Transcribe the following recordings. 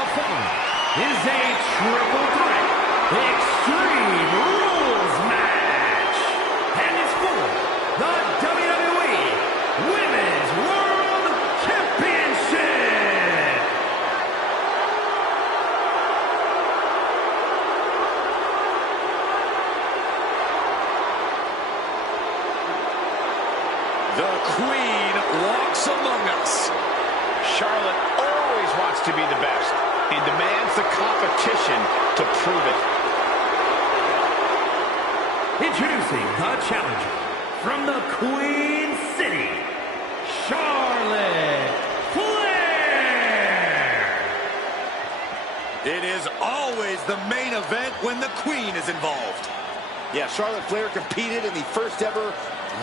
The following is a triple threat extreme rules match. And it's for the WWE Women's World Championship. The Queen walks among us. Charlotte always wants to be the best and demands the competition to prove it. Introducing the challenger from the Queen City, Charlotte Flair. It is always the main event when the Queen is involved. Yeah, Charlotte Flair competed in the first ever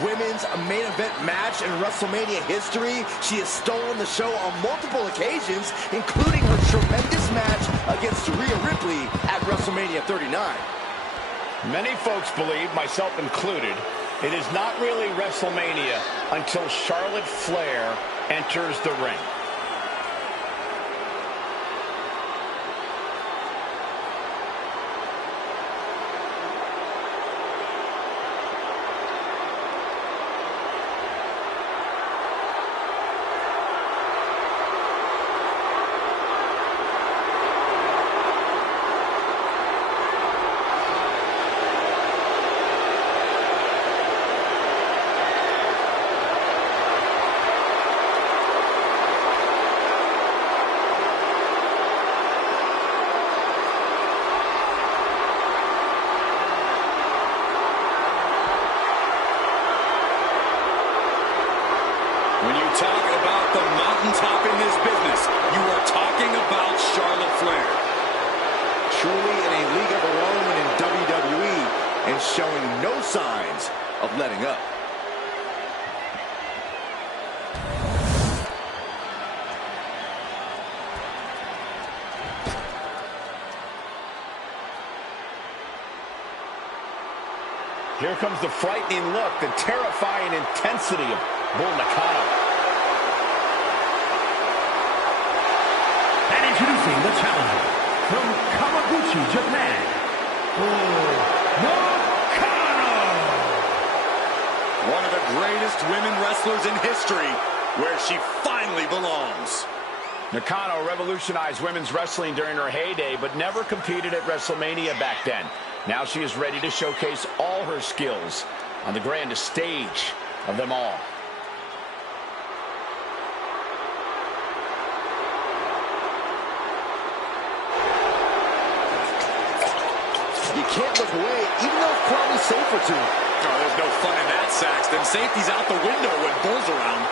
women's main event match in WrestleMania history. She has stolen the show on multiple occasions, including her tremendous match against Rhea Ripley at WrestleMania 39. Many folks believe, myself included, it is not really WrestleMania until Charlotte Flair enters the ring. When you talk about the mountaintop in this business, you are talking about Charlotte Flair. Truly in a league of her own in WWE and showing no signs of letting up. Here comes the frightening look, the terrifying intensity of Bull Nakano. And introducing the challenger from Kawaguchi, Japan, Bull Nakano. One of the greatest women wrestlers in history, where she finally belongs. Nakano revolutionized women's wrestling during her heyday, but never competed at WrestleMania back then. Now she is ready to showcase all her skills on the grandest stage of them all. You can't look away, even though it's probably safer to. Oh, there's no fun in that, Saxton. Safety's out the window when Bull's around.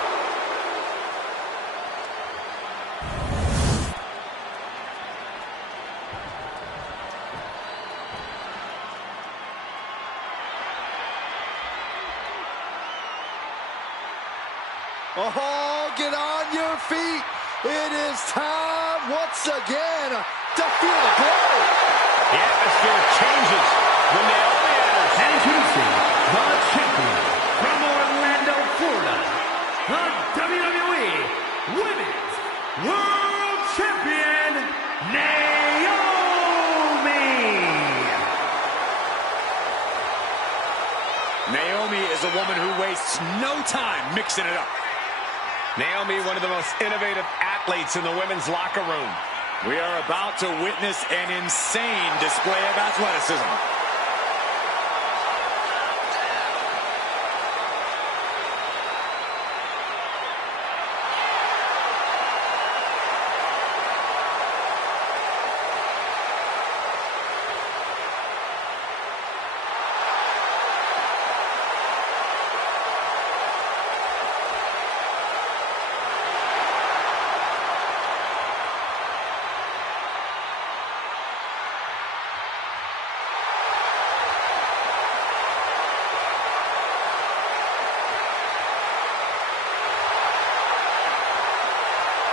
Oh, get on your feet. It is time once again to feel the glow. The atmosphere changes when Naomi enters. And introducing the champion from Orlando, Florida, the WWE Women's World Champion, Naomi. Naomi is a woman who wastes no time mixing it up. Naomi, one of the most innovative athletes in the women's locker room. We are about to witness an insane display of athleticism.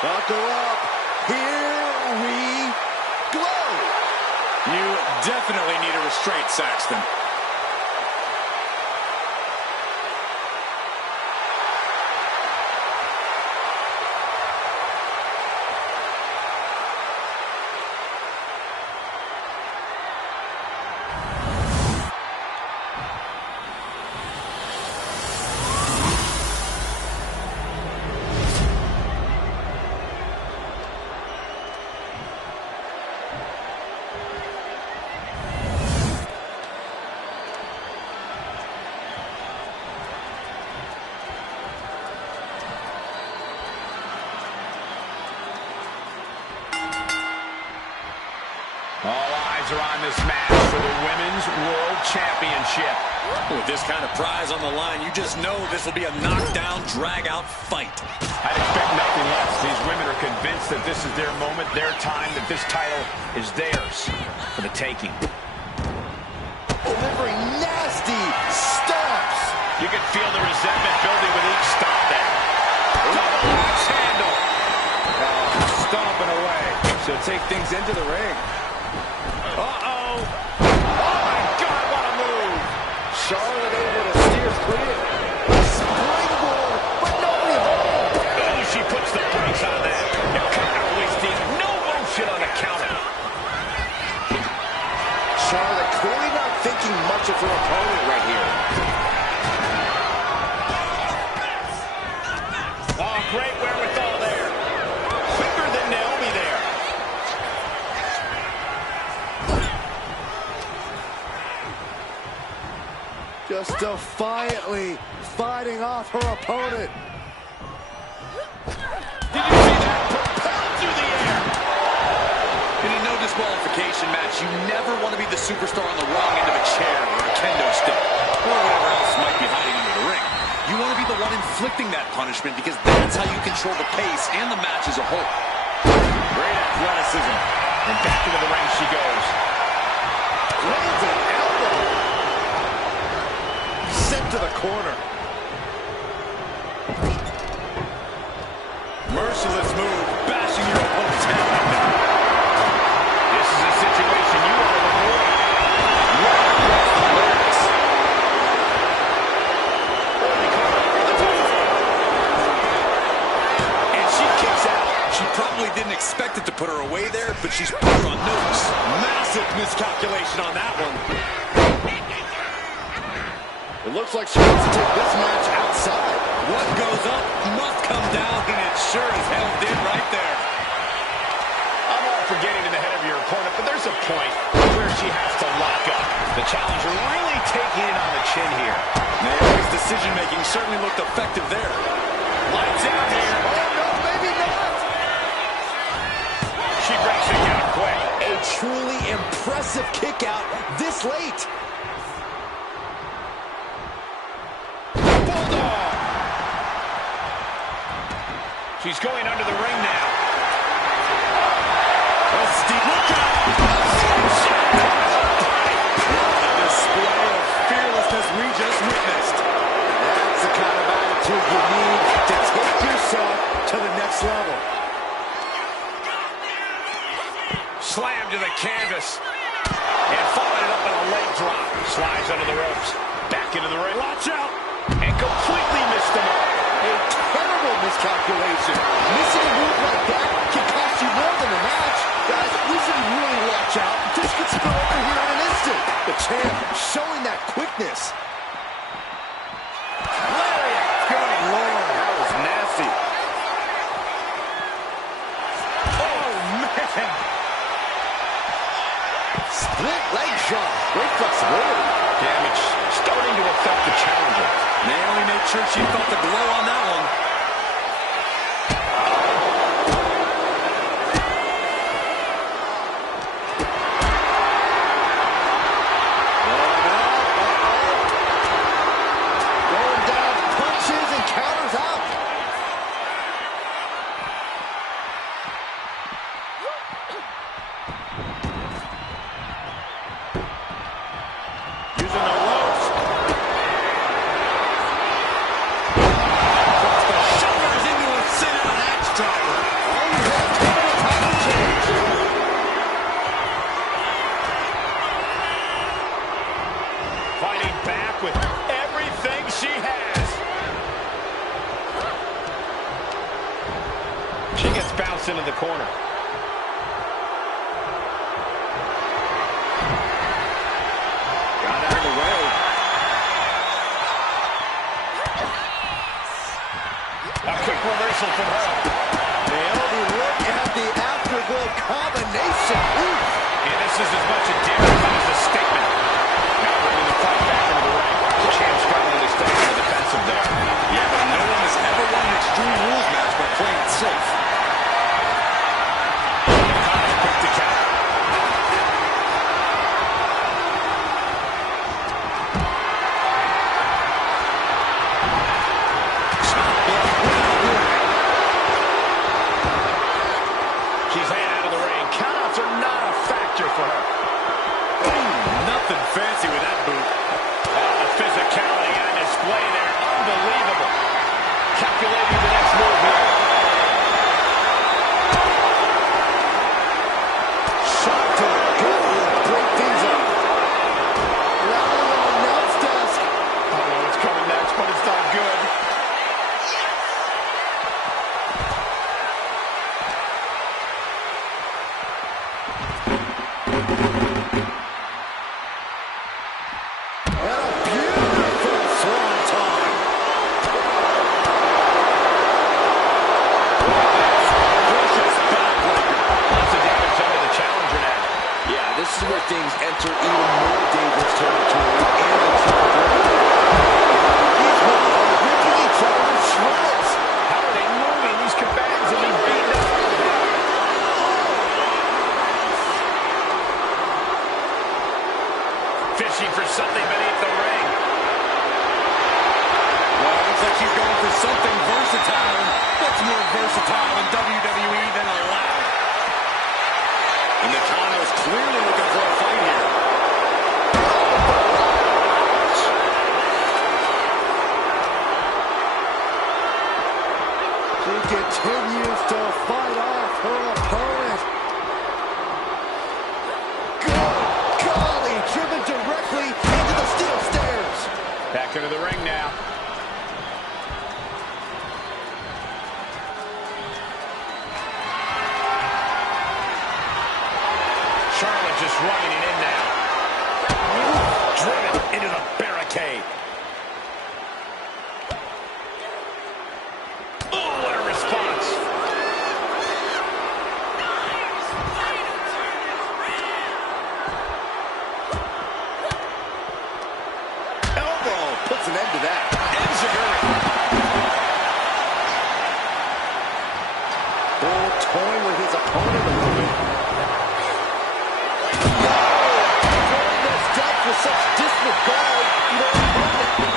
Buckle up. Here we go. You definitely need a restraint, Saxton. are on this match for the Women's World Championship. With this kind of prize on the line, you just know this will be a knockdown, drag-out fight. I'd expect nothing less. These women are convinced that this is their moment, their time, that this title is theirs for the taking. Delivering nasty stomps. You can feel the resentment building with each stomp there. Double axe handle. Stomping away. She'll take things into the ring. Uh-oh. Oh, my God, what a move. Charlotte able to steer clear. Springboard, but no revolt. Oh, she puts the brakes on that. Now counter wasting no motion on the counter. Charlotte clearly not thinking much of her opponent right here. Oh, great wherewithal there. Quicker than Naomi there. Just defiantly fighting off her opponent. Did you see that? Propelled through the air. In a no disqualification match, you never want to be the superstar on the wrong end of a chair or a kendo stick, or whatever else might be hiding under the ring. You want to be the one inflicting that punishment because that's how you control the pace and the match as a whole. Great athleticism. And back into the ring she goes. Lands an elbow. Sent to the corner. Merciless move, bashing your opponent's head. This is a situation you want to avoid. Right across the larynx. And she kicks out. She probably didn't expect it to put her away there, but she's put her on notice. Massive miscalculation on that one. It looks like she wants to take this match outside. What goes up must come down, and it sure as hell did right there. I'm all for getting in the head of your opponent, but there's a point where she has to lock up. The challenger really taking it on the chin here. Naomi's decision-making certainly looked effective there. Lights out here. Oh, no, maybe not. She breaks it down quick. A truly impressive kick out this late. She's going under the ring now. Oh, Steve, look out! What a display of fearlessness we just witnessed. That's the kind of attitude you need to take yourself to the next level. Slam to the canvas. And following it up in a leg drop. Slides under the ropes. Back into the ring. Watch out! And completely missed him up. A terrible miscalculation. Missing a move like that can cost you more than a match. Guys, we should really watch out. This could spill over here in an instant. The champ showing that quickness. Lariat. Good Lord, that was nasty. Oh, man. Split leg shot. Great flexibility. Damage starting to affect the challenger. Naomi made sure she felt the glow on that one. Going down, punches and counters out. Using the ropes. Across the shoulders into a sit-out axe driver. All you have coming to time to change. Fighting back with everything she has. She gets bounced into the corner. Got out of the way. A quick reversal from her. Naomi, look at the afterglow combination. Ooh. And this is as much a dare as a statement. Now bringing the fight back into the ring. The champ struggling to stay on the defensive there. Yeah, but no one has ever won an Extreme Rules match by playing it safe. Quick to count. fancy with that boot. The physicality on display there. Unbelievable. Calculating the next move here. Shot to the gut will break things up. Rally on the announce desk. I don't know what's coming next, but it's not good. This is where things enter even more dangerous territory and a triple threat. These men are ripping each other to shreds. How are they moving? These combatants have been beaten up. Fishing for something beneath the ring. Well, it looks like she's going for something versatile. What's more versatile in WWE than a ladder? And Nakano's clearly looking for a fight here. She continues to fight off her opponent. Good golly, driven directly into the steel stairs. Back into the ring now. Charlotte just running it in now. Driven into the barricade. Oh, what a response. Elbow puts an end to that. Bull toying with his opponent a little bit. With such disregard, you don't want it.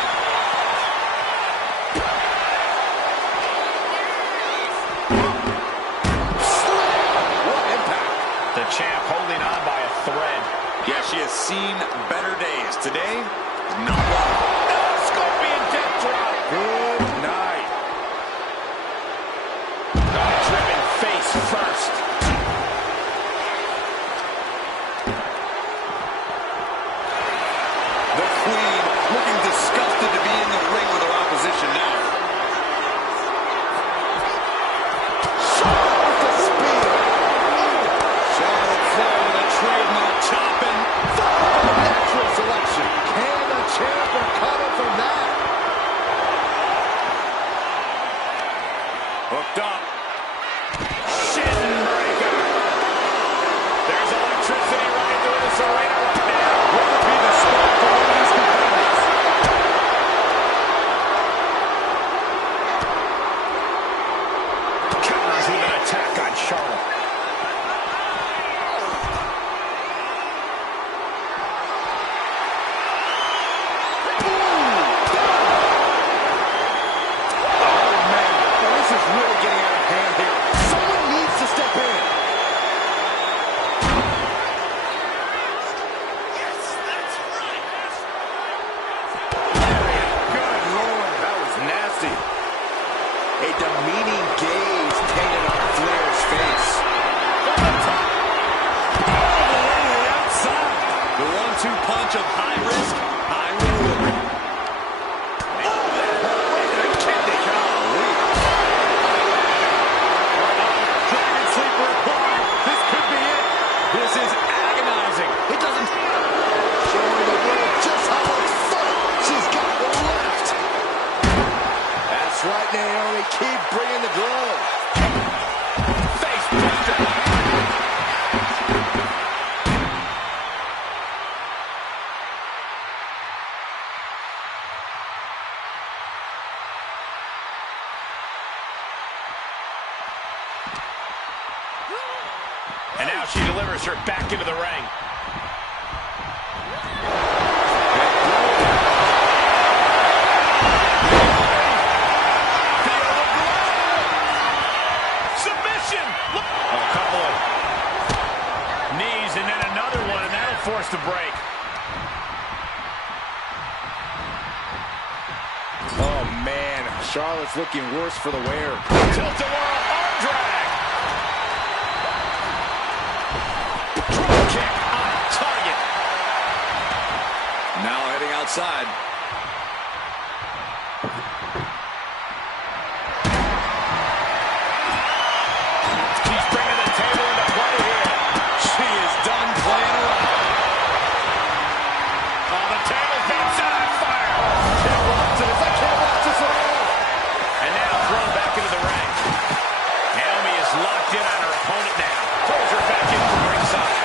What impact. The champ holding on by a thread. Yeah, she has seen better days. Today, not one. Scorpion death drop. Good night. Driven face first. The Queen looking disgusted to be in the ring with her opposition now. Charlotte with the spear. Charlotte Flair with a trademark chopping. Natural selection. Can the champ recover from that? Hooked up. Shin breaker. There's electricity running through this arena right now. What would be the spot for one of these competitors? Counters with an attack on Charlotte. Oh, man. Now, this is really getting out of hand here. Someone needs to step in. Good Lord, that was nasty. A demeaning gaze painted on Flair's face. The 1-2 punch of high risk, high reward. Dragon sleeper applied. This could be it. This is agonizing. It doesn't. Showing the world just how much fight she's got left. That's right, Naomi. Keep bringing the glow. Face buster. And now she delivers her back into the ring. Submission! A couple of knees and then another one, and that'll force the break. Charlotte's looking worse for the wear. Tilt-a-whirl arm drag. Drop kick on target. Now heading outside. She's bringing the table into play here. She is done playing around. Oh, the table's being set on fire. Can't watch this. I can't watch this at all. And now thrown back into the ring. Naomi is locked in on her opponent now. Throws her back in from ringside.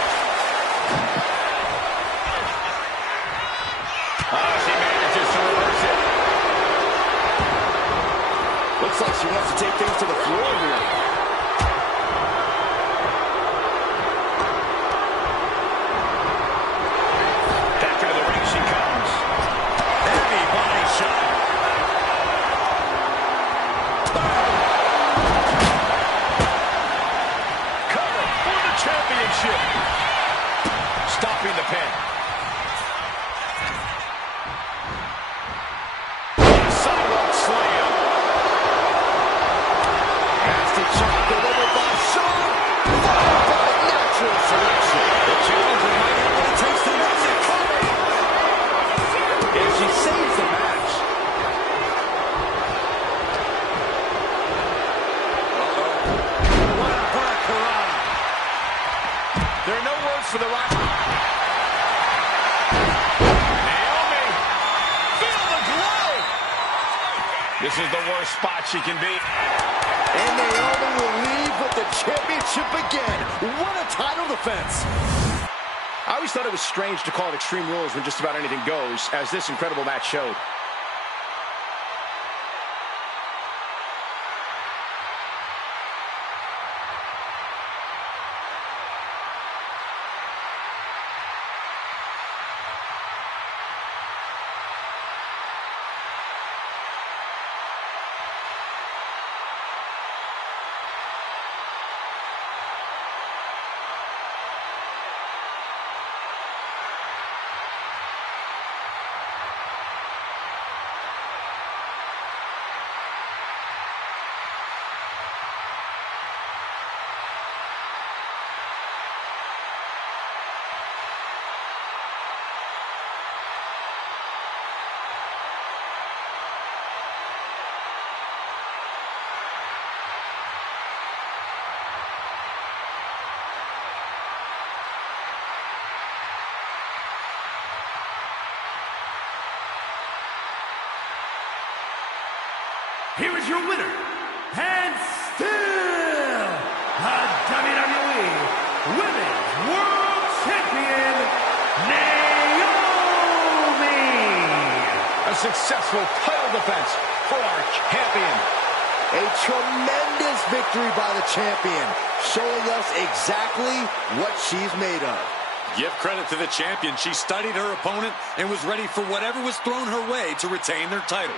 Oh, she manages to reverse it. Looks like she wants to take things to the floor here. Back into the ring she comes. Heavy body shot. Cover for the championship. Stopping the pin. Sidewalk slam. Nasty chop delivered by Shawn. Followed by natural selection. The challenger might have what it takes to win the cover. And she saves the match. What a hurricanrana. There are no words for the Rock. Naomi, feel the glow. This is the worst spot she can be. And Naomi will leave with the championship again. What a title defense. I always thought it was strange to call it Extreme Rules when just about anything goes, as this incredible match showed. Here is your winner, and still the WWE Women's World Champion, Naomi! A successful title defense for our champion. A tremendous victory by the champion, showing us exactly what she's made of. Give credit to the champion. She studied her opponent and was ready for whatever was thrown her way to retain their title.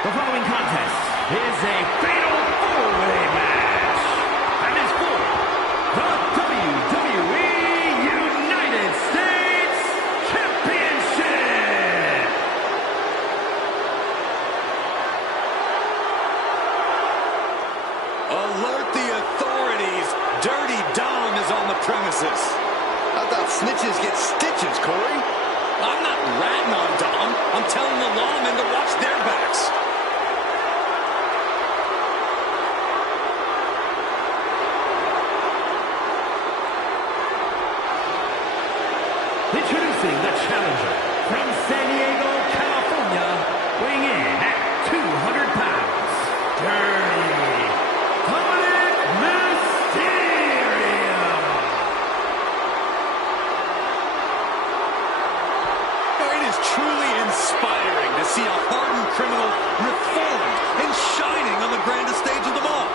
The following contest is a fatal four-way match and is for the WWE United States Championship. Alert the authorities. Dirty Dom is on the premises. I thought snitches get stitches, Corey. I'm not ratting on Dom. I'm telling the lawmen to watch their backs. Introducing the challenger from San Diego, California, weighing in at 200 pounds, Dirty Mysterio. It is truly inspiring to see a hardened criminal reformed and shining on the grandest stage of them all.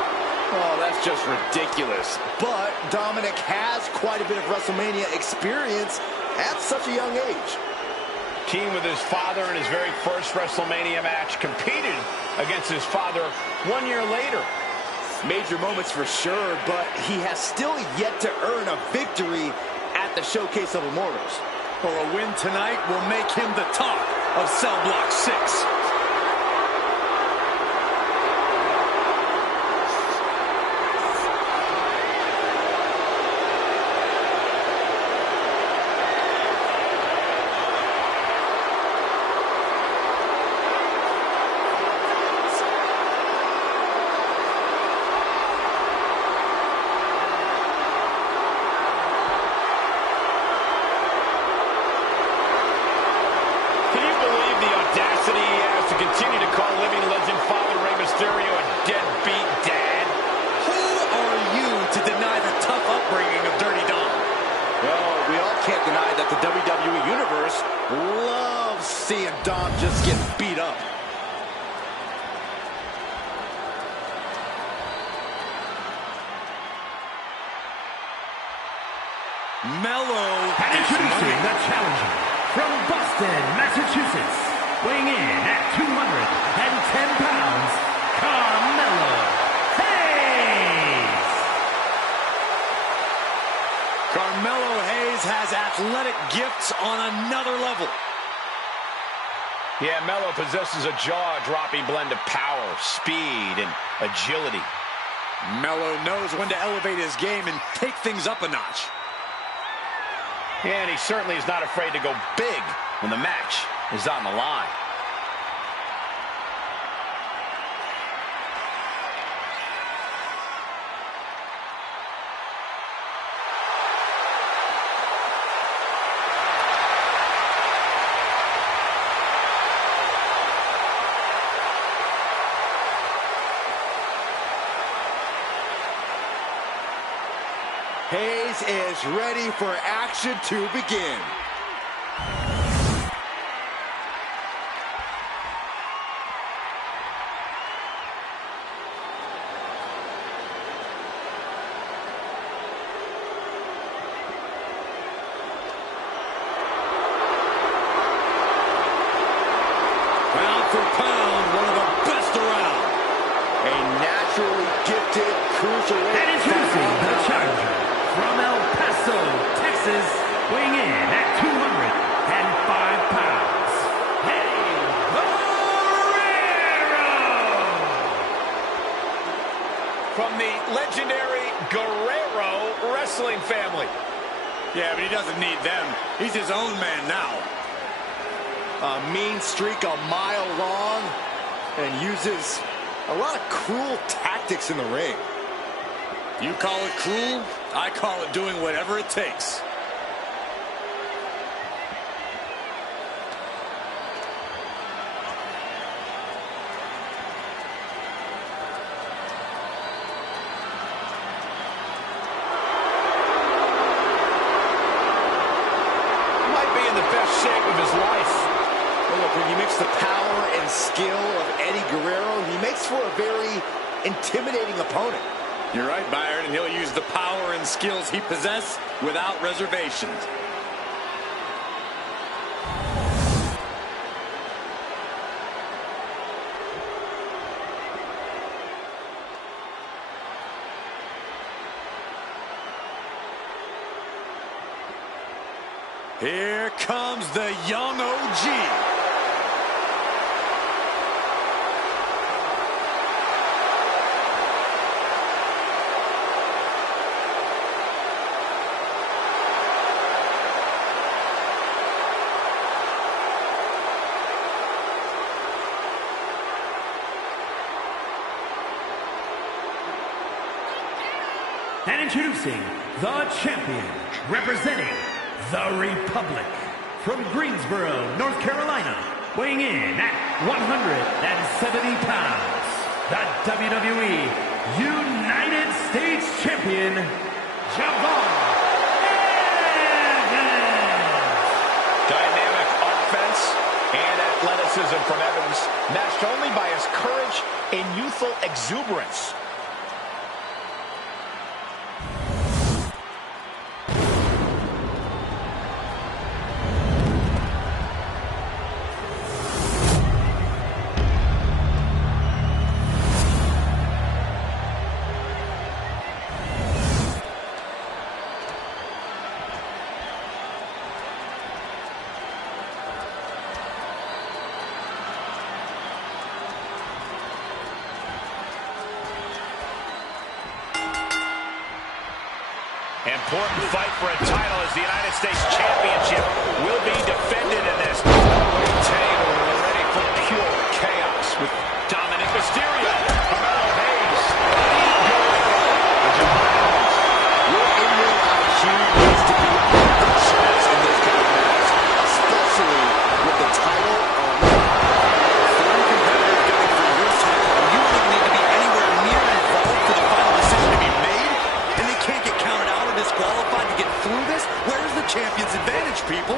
Oh, that's just ridiculous. But Dominic has quite a bit of WrestleMania experience at such a young age. Teamed with his father in his very first WrestleMania match, competed against his father 1 year later. Major moments for sure, but he has still yet to earn a victory at the Showcase of Immortals. Or a win tonight will make him the talk of Cell Block 6. Continue to call living legend Father Rey Mysterio a deadbeat dad. Who are you to deny the tough upbringing of Dirty Dom? Well, we all can't deny that the WWE Universe loves seeing Dom just get beat up. Mellow. And introducing the challenger from Boston, Massachusetts, weighing in at 210 pounds, Carmelo Hayes. Carmelo Hayes has athletic gifts on another level. Yeah, Melo possesses a jaw-dropping blend of power, speed, and agility. Mello knows when to elevate his game and take things up a notch. And he certainly is not afraid to go big when the match is on the line. Hayes is ready for action to begin. Pound for pound, one of the best around. A naturally gifted cruiserweight. And introducing the challenger from El Paso, Texas, weighing in at 205 pounds, Eddie Guerrero. From the legendary Guerrero wrestling family. Yeah, but he doesn't need them. He's his own man now. A mean streak a mile long and uses a lot of cruel tactics in the ring. You call it cruel, I call it doing whatever it takes. Might be in the best shape of his life. Well, look, when you mix the power and skill of Eddie Guerrero, he makes for a very intimidating opponent. You're right, Byron, and he'll use the power and skills he possesses without reservations. Here comes the young OG. And introducing the champion, representing the Republic, from Greensboro, North Carolina, weighing in at 170 pounds, the WWE United States Champion, Javon Evans. Dynamic offense and athleticism from Evans, matched only by his courage and youthful exuberance. Important fight for a title as the United States Championship will be defended in this. Table ready for pure chaos with Dominic Mysterio. Carmelo Hayes. Your in-ring IQ needs to be on the charts in this kind of match, especially with the title on the line. Three competitors going for your title, and you don't need to be anywhere near involved for the final decision to be made, and they can't get counted out or disqualified to get through this. Where's the champion's advantage, people?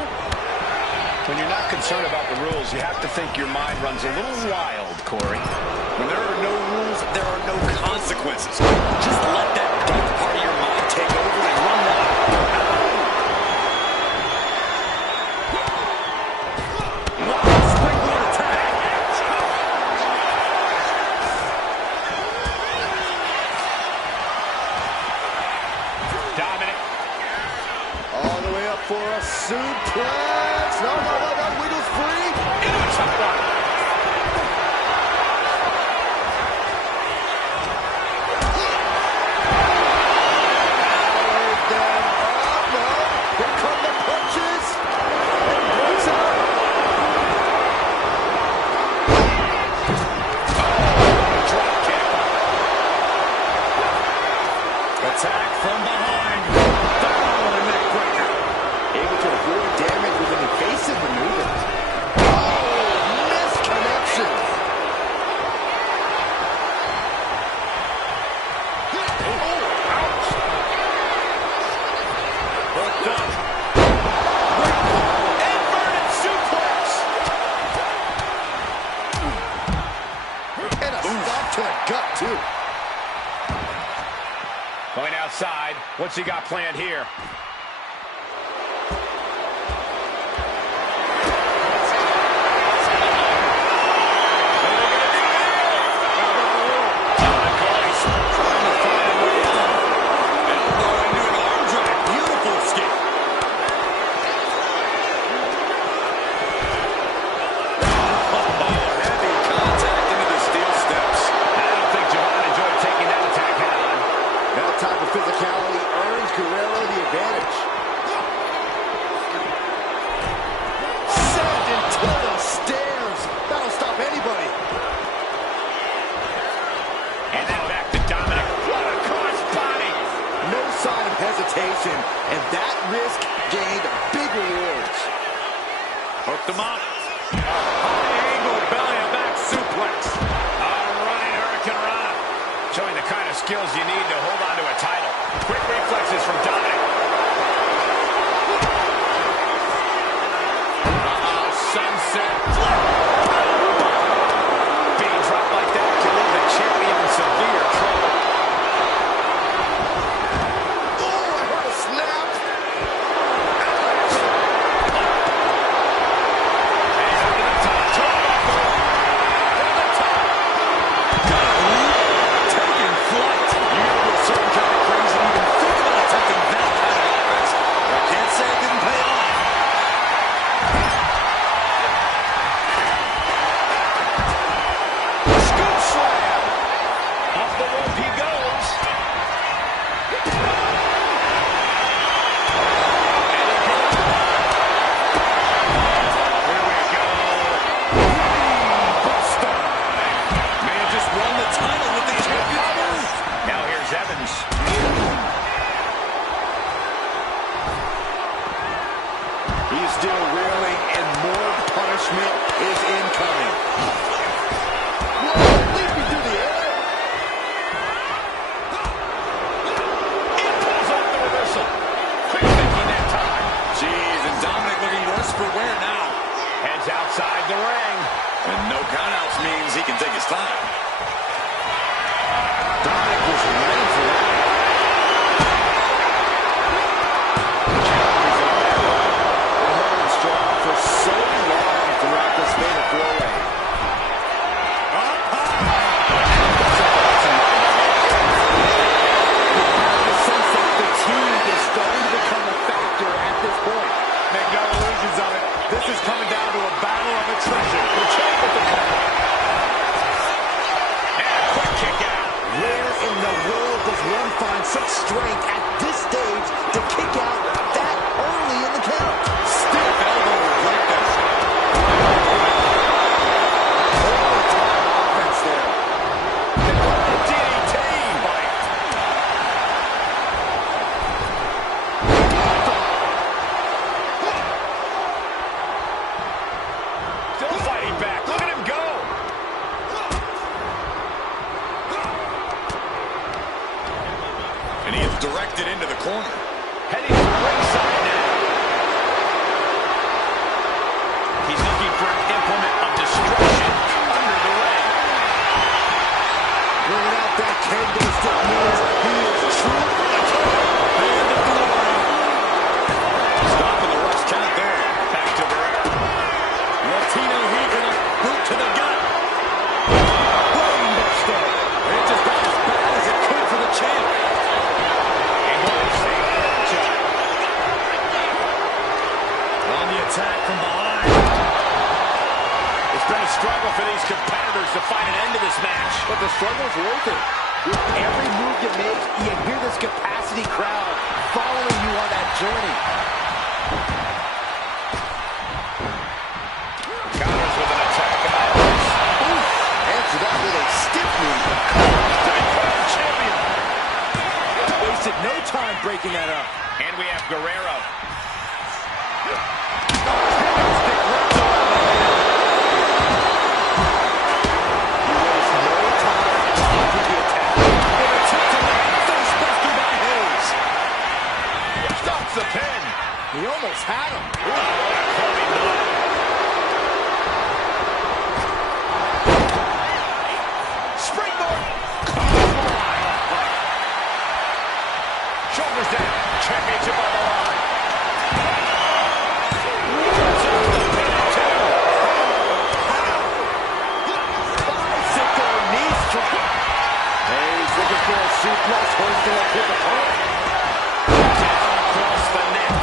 When you're not concerned about the rules, you have to think your mind runs a little wild, Corey. When there are no rules, there are no consequences. Just let that dark part of your mind take over and run wild. Springboard attack. Dominic. All the way up for a suplex. No, wiggles free. Into a top line. Here come the punches. And breaks out. Drop kick. Attack from behind. Down with a neck breaker. Able to avoid damage with an evasive maneuver. Oh, missed connection. Oh, ouch. Hooked up. Inverted suplex. And a stop to the gut, too. Going outside. What's he got planned here? Physicality earns Guerrero the advantage. Sent into the stairs. That'll stop anybody. And then back to Dominic. What a cross body. No sign of hesitation, and that risk gained big rewards. Hooked him up. High angle belly and back suplex. A running Hurricane Rana. Showing the kind of skills you need to hold on to a title. Quick reflexes from Dominic. Sunset. Being dropped like that can leave the champion in severe trouble. Oh, I heard a snap. And he's up to the top. Turnbuckle. To the top. Taking flight. You gotta be a certain kind of crazy to even think about attempting that He's still reeling, and more punishment is incoming. Whoa, leaping through the air. It pulls off the reversal. Quick thinking that time. Jeez, and Dominic looking worse for wear now. Heads outside the ring. And no countouts means he can take his time. Dominic was ready for that. For so long throughout this fatal four-way. The sense that fatigue is starting to become a factor at this point. Make no illusions of it. This is coming down to a battle of attrition. And a quick kick out. Where in the world does one find such strength at this stage to kick out that early in the count? Stiff elbow will break this. Offense there. DDT. Still fighting back. Look at him go. And he is directed into the corner. Heading to ringside now. He's looking for an implement of destruction under the ring. Bringing out that kendo stick means he is truly Hand of glory. Stopping the rush count there. Back to Guerrero. Latino heat with a boot to the gut. brainbuster. It just got as bad as it could for the champ. On the attack from behind. It's been a struggle for these competitors to find an end to this match. But the struggle's worth it. With every move you make, you hear this capacity crowd following you on that journey. Counters with an attack about this. Answer that with a stiff knee. Champion. Wasted no time breaking that up. And we have Guerrero. Stops the pin. He almost had him. Springboard. Shoulders down. Championship on the line. Bicycle knee strike. Hey, he's looking for a suplex, hoisting up his opponent. Down across the neck.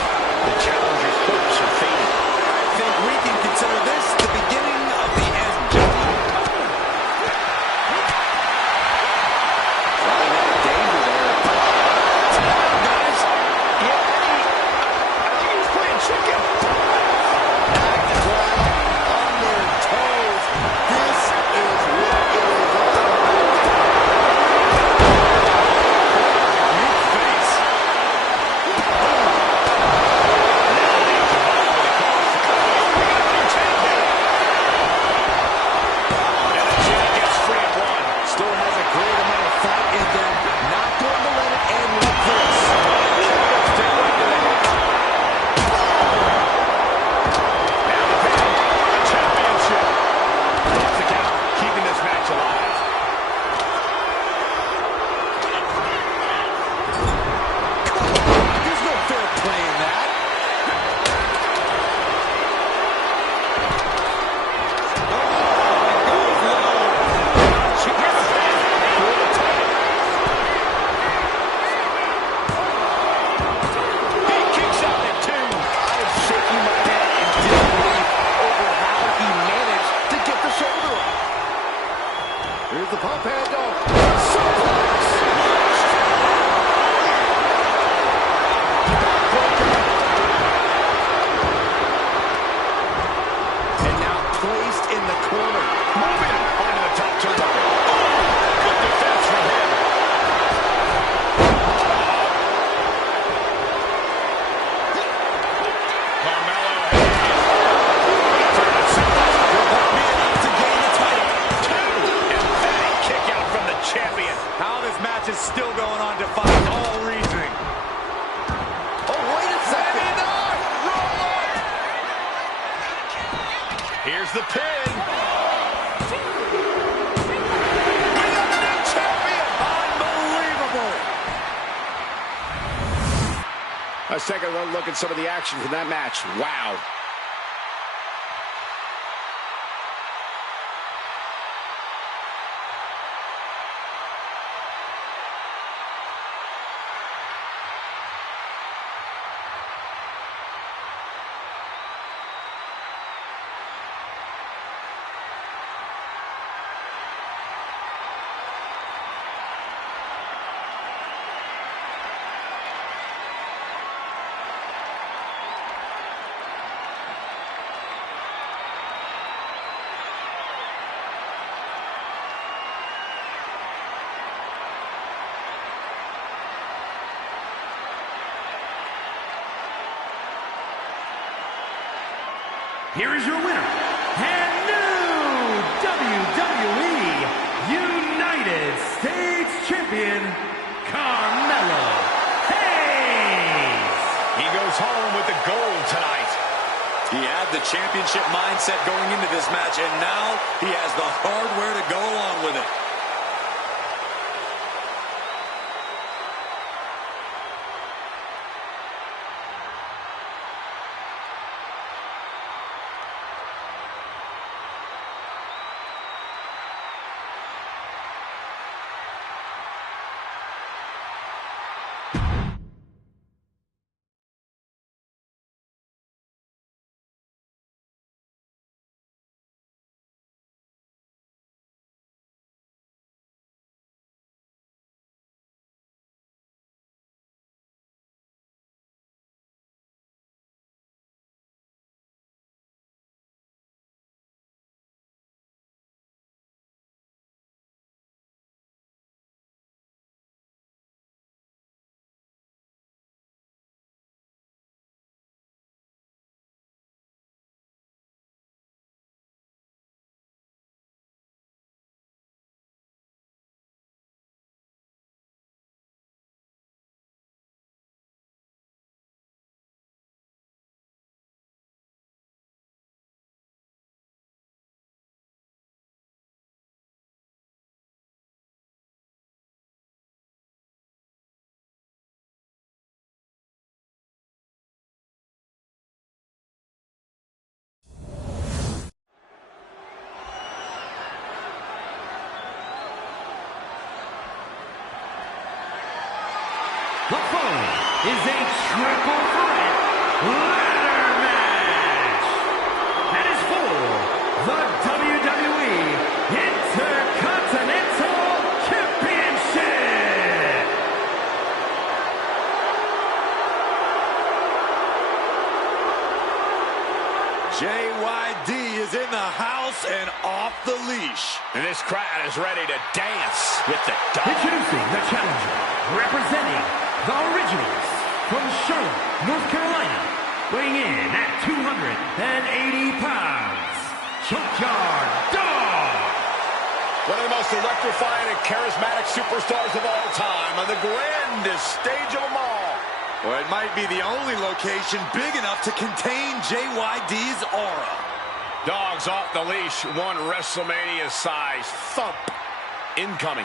The challenger's hopes are fading. I think we can consider this the beginning of the end, gentlemen. Running out of danger there. Guys, I think he was playing chicken. Back to ground, on their toes. This is what it is all about. New face. And the champ gets free at one. Still has a great amount of fight in them. Not going to let it end like this. Now the pin. The championship. Lost the count, keeping this match alive. There's no fair play in that. He kicks out at two. I was shaking my head in disbelief over how he managed to get the shoulder up. Here's the pump handle. Suplex. And now placed in the corner. Moving onto the top turnbuckle. Good defense from him. Carmelo still going on, defying all reasoning. Oh, wait a second. Roll up. Here's the pin. We have a new champion. Unbelievable. Let's take a look at some of the action from that match. Wow. Here is your winner, and new WWE United States Champion, Carmelo Hayes. He goes home with the gold tonight. He had the championship mindset going into this match, and now he has the hardware to go along with it. The following is a triple threat ladder match. That is for the WWE Intercontinental Championship. JYD is in the house and off the leash. And this crowd is ready to dance with the dog. Introducing the challenger, representing the Originals from Charlotte, North Carolina, weighing in at 280 pounds, Junkyard Dog. One of the most electrifying and charismatic superstars of all time on the grandest stage of them all. Well, it might be the only location big enough to contain JYD's aura. Dogs off the leash, one WrestleMania-sized thump incoming.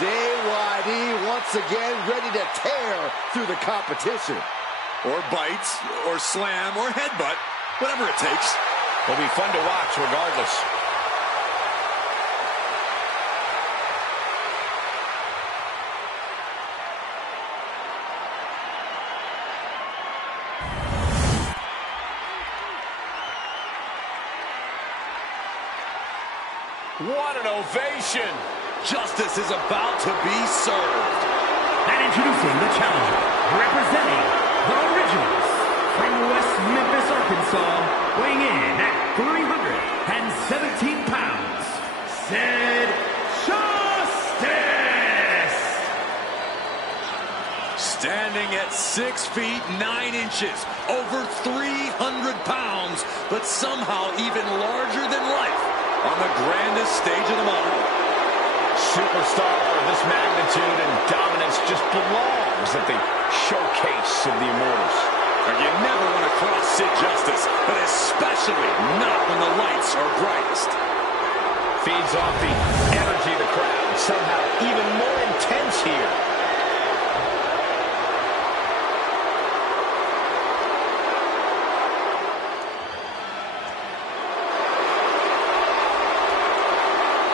JYD once again ready to tear through the competition. Or bites, or slam, or headbutt, whatever it takes. It'll be fun to watch regardless. What an ovation! Justice is about to be served. And introducing the challenger, representing the Originals from West Memphis, Arkansas, weighing in at 317 pounds, Sid Justice. Standing at 6 feet 9 inches, over 300 pounds, but somehow even larger than life on the grandest stage of them all. Superstar of this magnitude and dominance just belongs at the showcase of the Immortals. You never want to cross Sid Justice, but especially not when the lights are brightest. Feeds off the energy of the crowd, somehow even more intense here.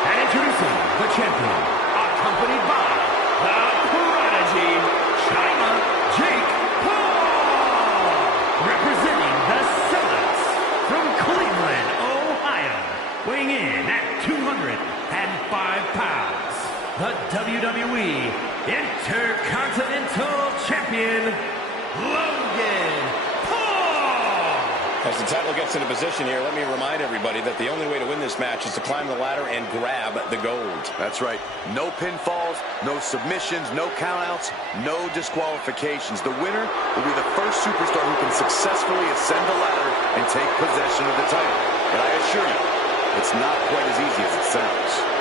And introducing the champion, accompanied by the Prodigy, China Jake Paul, representing the Celtics from Cleveland, Ohio, weighing in at 205 pounds, the WWE Intercontinental Champion, Logan Paul. As the title gets into position here, let me remind everybody that the only way to win this match is to climb the ladder and grab the gold. That's right. No pinfalls, no submissions, no countouts, no disqualifications. The winner will be the first superstar who can successfully ascend the ladder and take possession of the title. But I assure you, it's not quite as easy as it sounds.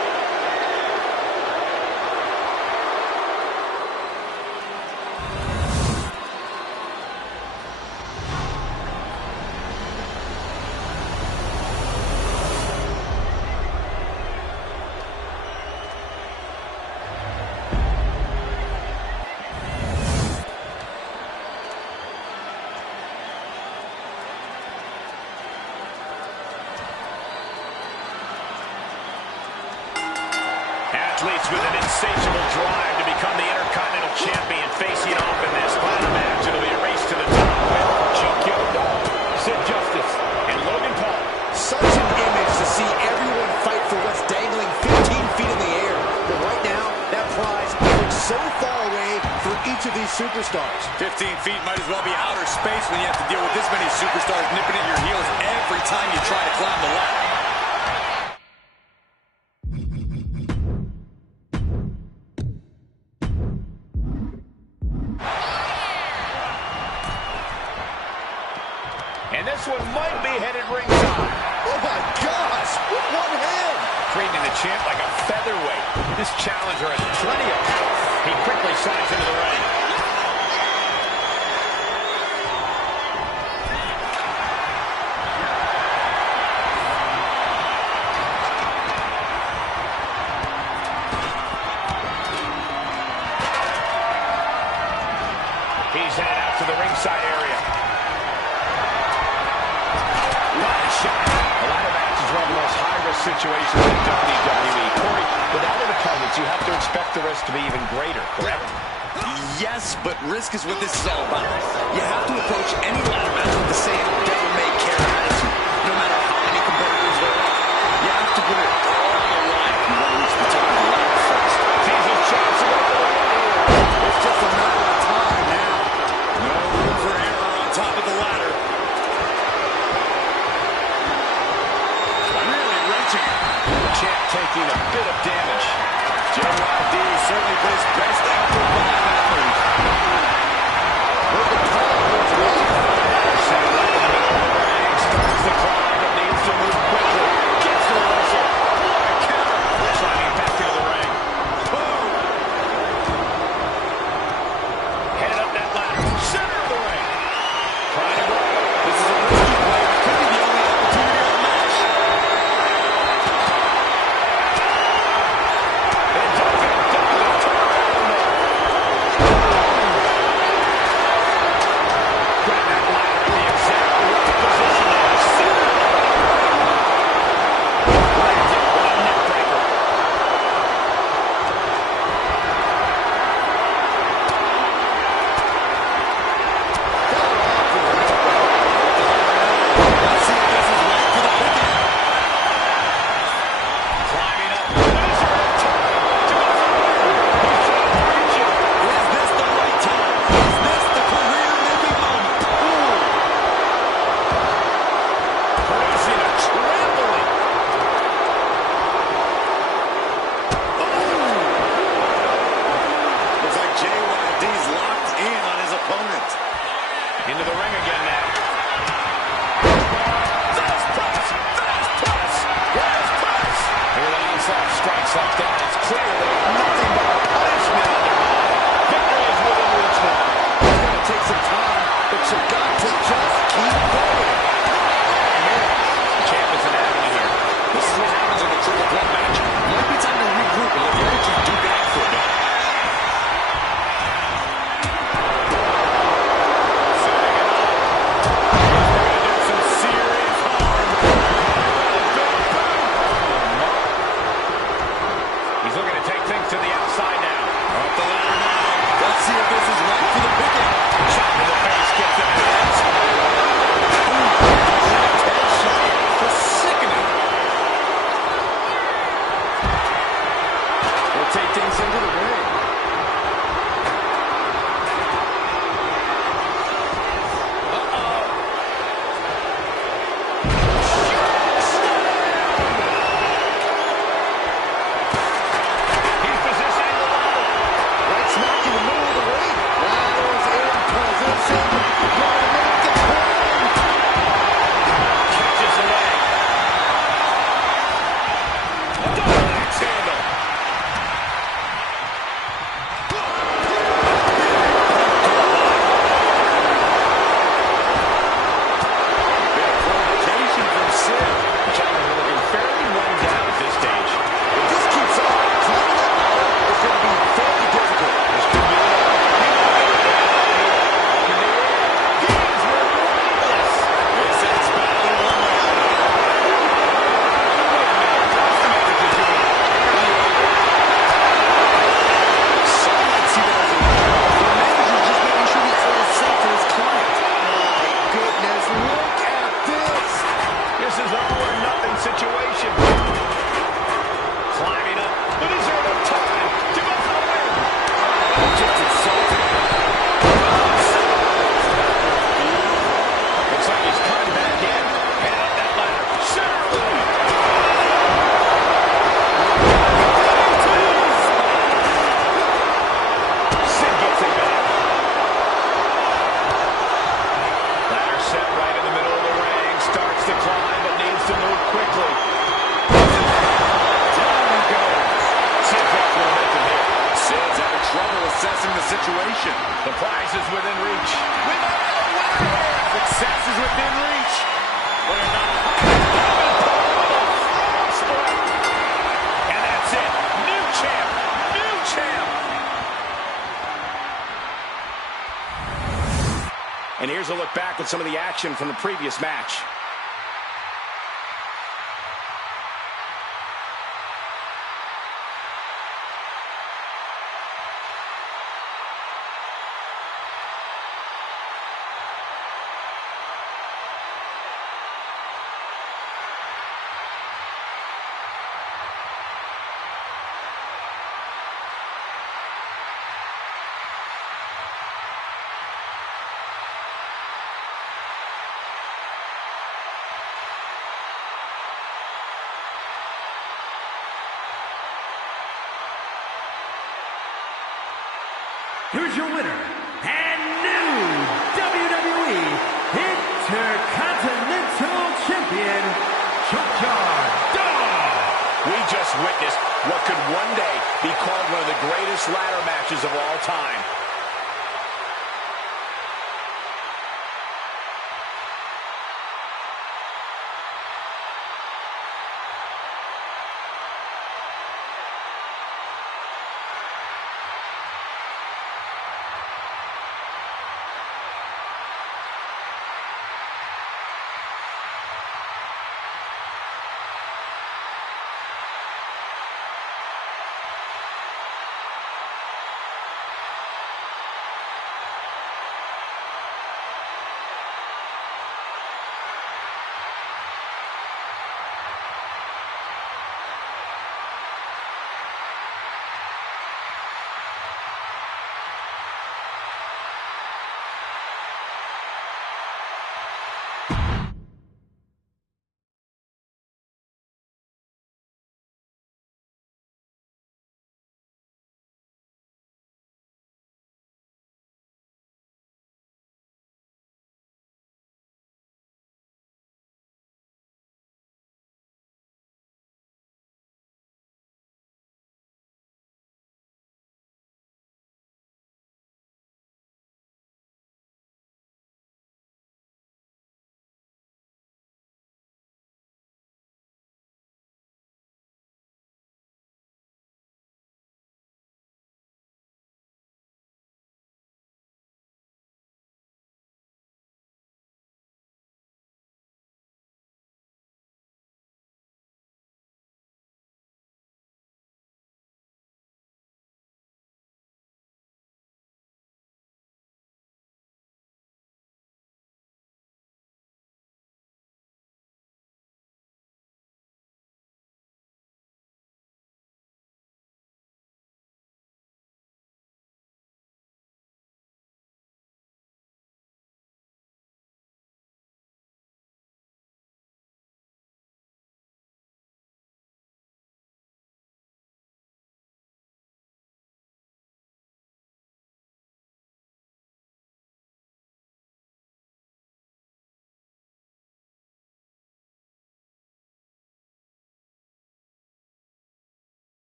Athletes with an insatiable drive to become the Intercontinental Champion facing off in this final match. It'll be a race to the top with Chiquito, Sid Justice, and Logan Paul. Such an image to see everyone fight for what's dangling 15 feet in the air. But right now, that prize looks so far away for each of these superstars. 15 feet might as well be outer space when you have to deal with this many superstars nipping at your heels every time you try to climb the ladder. And this one might be headed ringside. Oh my gosh, with one hand. Treating the champ like a featherweight. This challenger has plenty of power. He quickly slides into the ring. He's headed out to the ringside area. What a shot. A lot of acts is one of the most high-risk situations in WWE. Corey, without an opponent, you have to expect the risk to be even greater, correct? Yes, but risk is what this is all about. You have to approach any ladder match with the same devil-may-care attitude. No matter how many competitors there are, you have to put it all on the line if you want to reach the top of the ladder first. Sees his chance to go for the win here. It's just a matter of time now. No room for error on top of the ladder. Really wrenching. The champ taking a bit of damage. JYD certainly put his best effort behind that move. With the power of his weight. Set it up in the middle of the ring. Into the ring again now. Fast press! Fast press! Fast press! Here the onslaught strikes like that. It's clear they have nothing but punishment on their mind. Victory is within reach now. It's going to take some time, but you got to just keep going. The champ is in agony here. This is what happens in a triple threat match. Might be time to regroup and let the other two duke it out for a bit. The prize is within reach. We might have a winner here. Success is within reach. We're not. And that's it. New champ. New champ. And here's a look back at some of the action from the previous match. Here's your winner, and new WWE Intercontinental Champion, Dog. We just witnessed what could one day be called one of the greatest ladder matches of all time.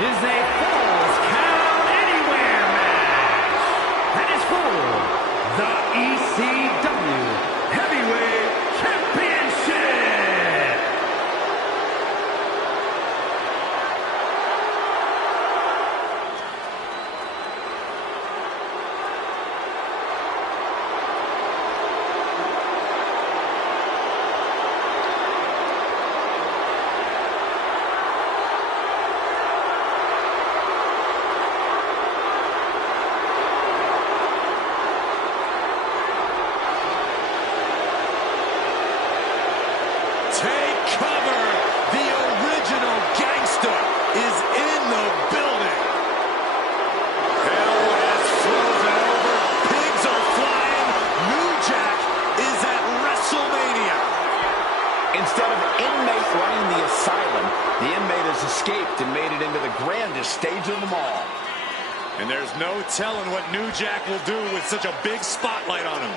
is a Falls Count Anywhere match. That is for the ECW Heavyweight Championship. Take cover! The original gangster is in the building! Hell has frozen over. Pigs are flying. New Jack is at WrestleMania. Instead of inmate running the asylum, the inmate has escaped and made it into the grandest stage of them all. And there's no telling what New Jack will do with such a big spotlight on him.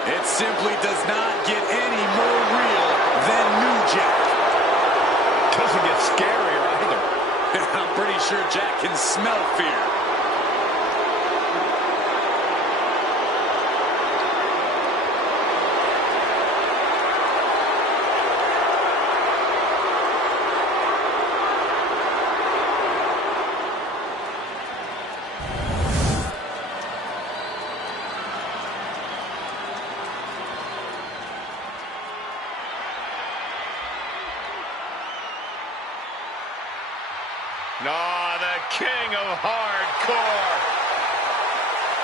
It simply does not get any more real than New Jack. Doesn't get scarier either. I'm pretty sure Jack can smell fear. No, the king of hardcore.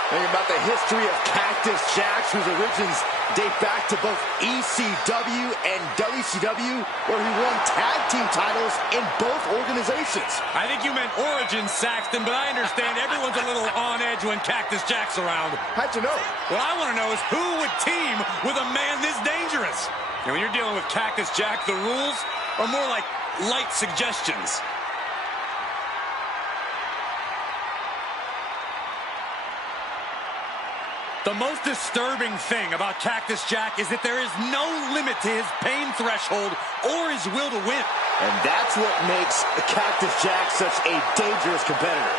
Think about the history of Cactus Jack, whose origins date back to both ECW and WCW, where he won tag team titles in both organizations. I think you meant Origins, Saxton, but I understand everyone's a little on edge when Cactus Jack's around. How'd you know? What I want to know is who would team with a man this dangerous? And when you're dealing with Cactus Jack, the rules are more like light suggestions. The most disturbing thing about Cactus Jack is that there is no limit to his pain threshold or his will to win. And that's what makes Cactus Jack such a dangerous competitor.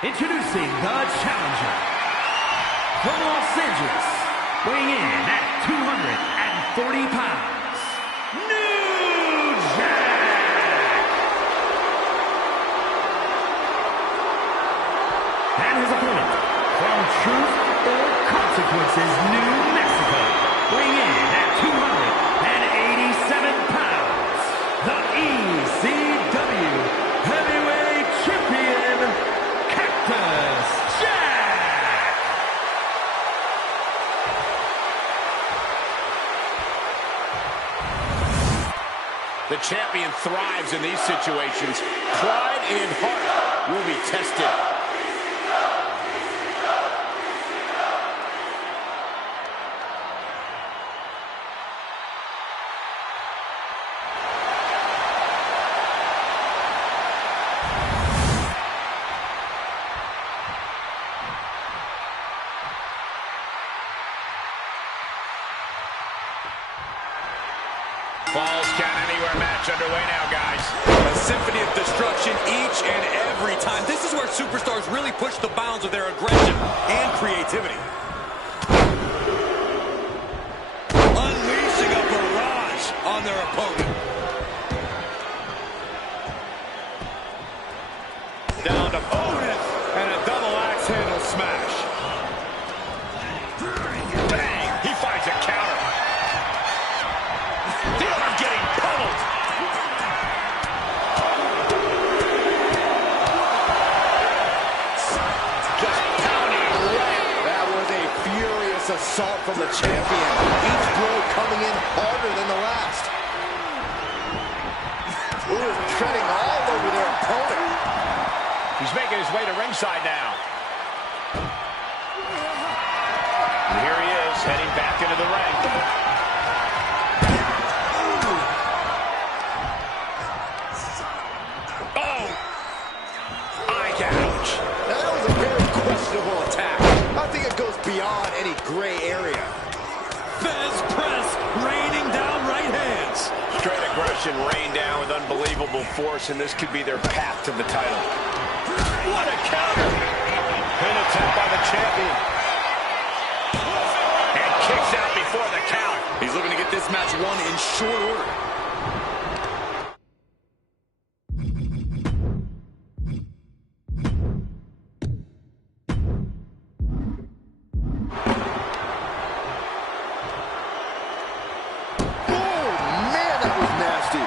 Introducing the challenger from Los Angeles, weighing in at 240 pounds, New Jack! And his opponent from Truth or Consequences, New Mexico, weighing in at 287 pounds, the ECW Heavyweight Champion, Jack! The champion thrives in these situations. Pride and heart will be tested. Falls Count Anywhere match underway now, guys. A symphony of destruction each and every time. This is where superstars really push the bounds of their aggression and creativity. Unleashing a barrage on their opponent. Down to bonus and a double axe handle smash. Bang! He finds a counter. The arm getting pummeled. Just pounding away. That was a furious assault from the champion. Each blow coming in harder than the last. Ooh, treading all over their opponent. He's making his way to ringside now. And here he is, heading back into the ring. force, and this could be their path to the title. What a counter! Pin attempt by the champion. And kicks out before the count. He's looking to get this match won in short order.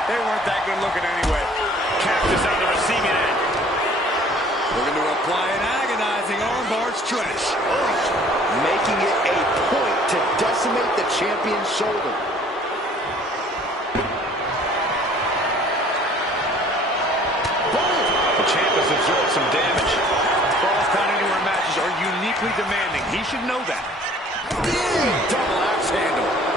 They weren't that good looking anyway. Cactus on the receiving end. Looking to apply an agonizing armbar stretch. Making it a point to decimate the champion's shoulder. Boom! The champ has absorbed some damage. Falls Count Anywhere matches are uniquely demanding. He should know that. Big double axe handle.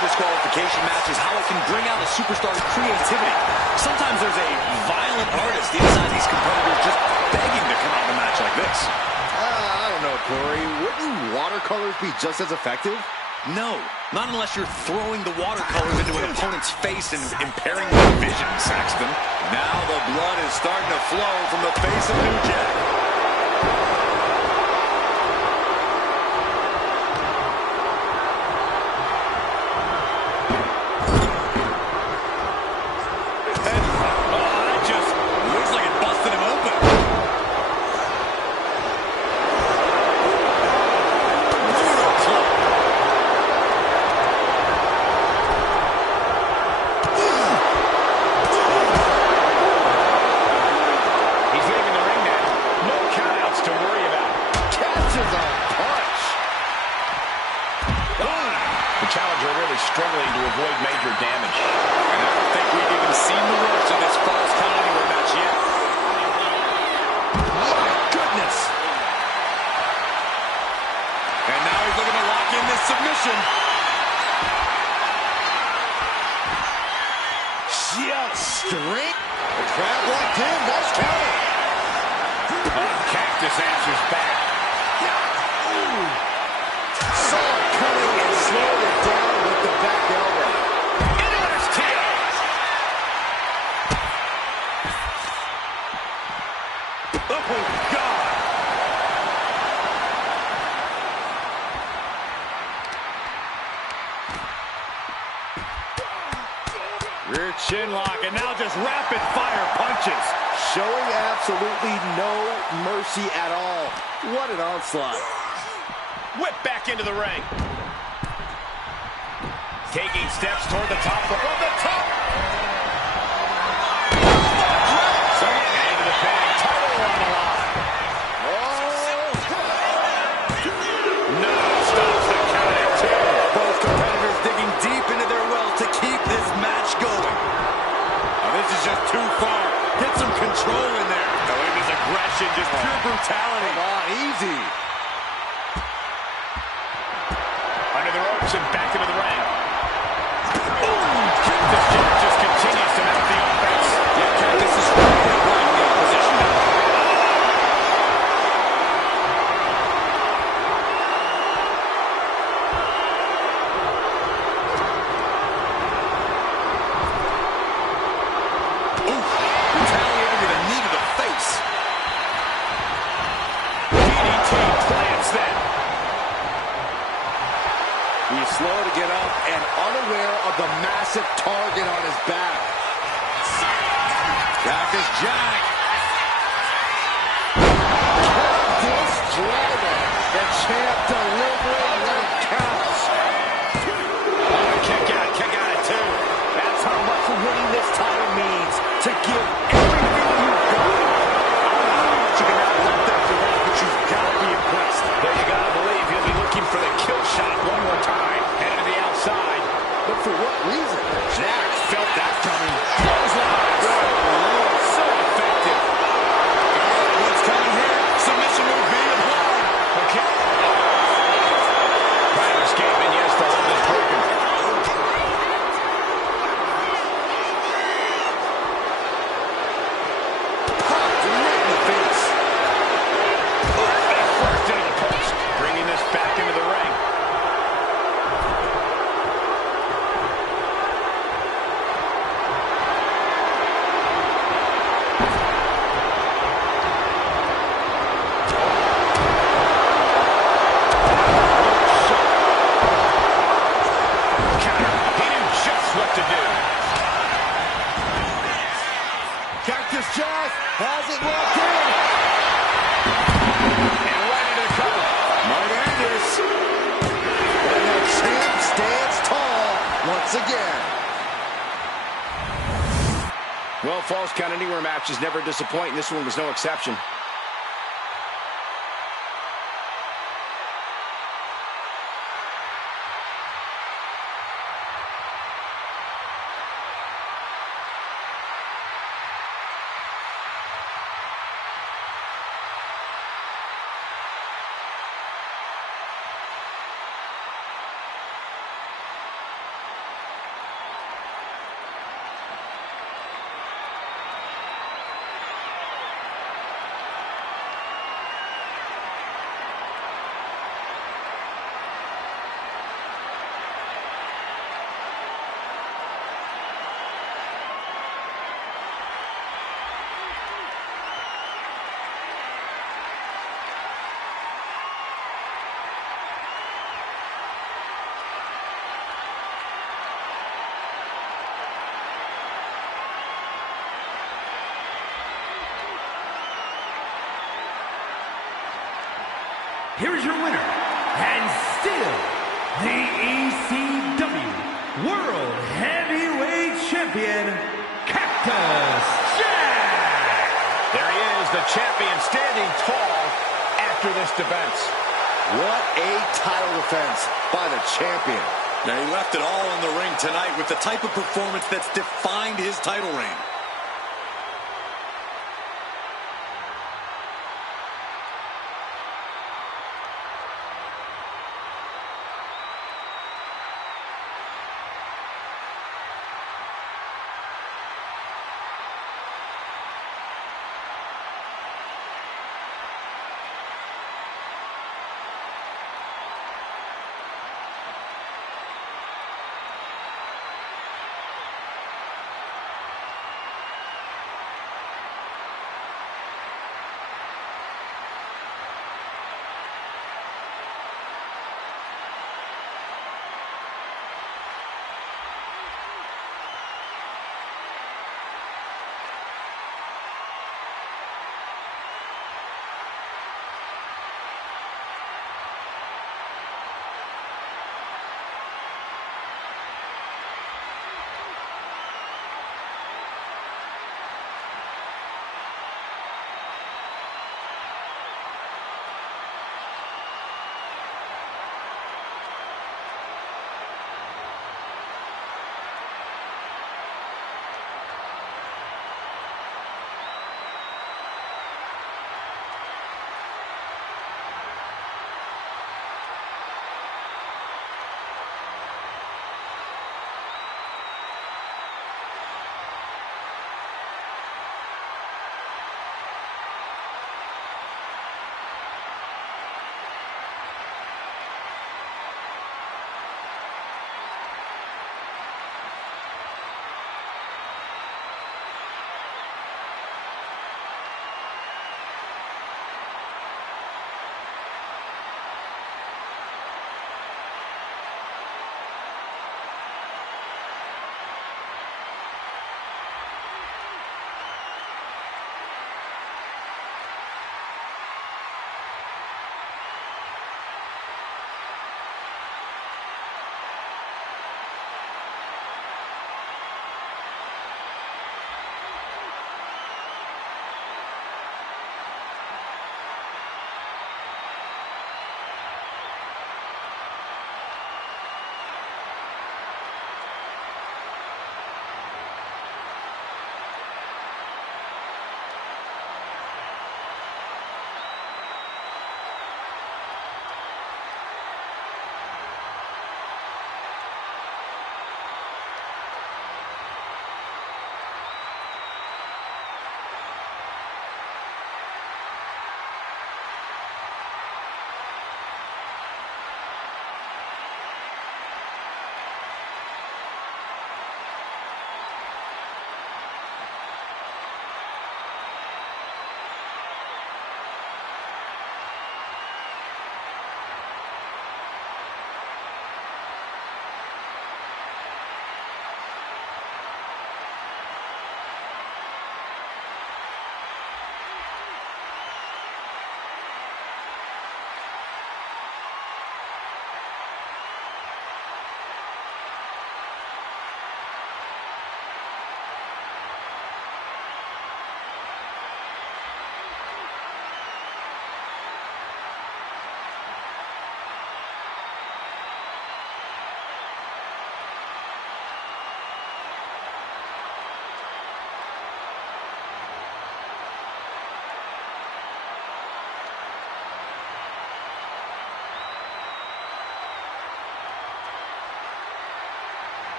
Disqualification match is how it can bring out a superstar's creativity. Sometimes there's a violent artist inside these competitors just begging to come out in a match like this. I don't know, Corey. Wouldn't watercolors be just as effective? No, not unless you're throwing the watercolors into an opponent's face and impairing their vision, Saxton. Now the blood is starting to flow from the face of New Jack. Struggling to avoid major damage. And I don't think we've even seen the worst of this Falls Count Anywhere match yet. My goodness! And now he's looking to lock in this submission. Just strength. The crowd locked in. Nice counter. Cactus answers back. Saw it coming and slowed it down with the back elbow. Into an STO. Oh, God. Rear chin lock, and now just rapid fire punches. Showing absolutely no mercy at all. What an onslaught. Whip back into the ring. Taking steps toward the top rope. From the top. Into the pin. Title on the line. No, stops the count at two. Both competitors digging deep into their wells to keep this match going. Now, this is just too far. Get some control in there. No, it was aggression, just pure brutality. Come on, easy. Under the ropes and back into the ring. This Jack just continues to mount the offense. Yeah, Cactus is really grinding the opposition now. Retaliated with a knee to the face. DDT plants them. He's slow to get up and unaware of the massive target on his back. Cactus Jack. This driver, the champ delivering when it counts. Kick out at two. That's how much winning this title means. To give everything you've got. I don't know how much you can have left after that, but you've got to be impressed. There you gotta believe he'll be looking for the kill shot one more time. Head to the outside. But for what reason? Jack felt that coming. Clothesline. So effective. What's coming here? Submission move being applied. Okay. Trying to escape, and yes, the hold is broken. Cactus Jack has it locked in. And right into the cover. Might end this. And the champ stands tall once again. Well, Falls Count Anywhere matches never disappoint, and this one was no exception. Here's your winner, and still the ECW World Heavyweight Champion, Cactus Jack! There he is, the champion, standing tall after this defense. What a title defense by the champion. Now, he left it all in the ring tonight with the type of performance that's defined his title reign.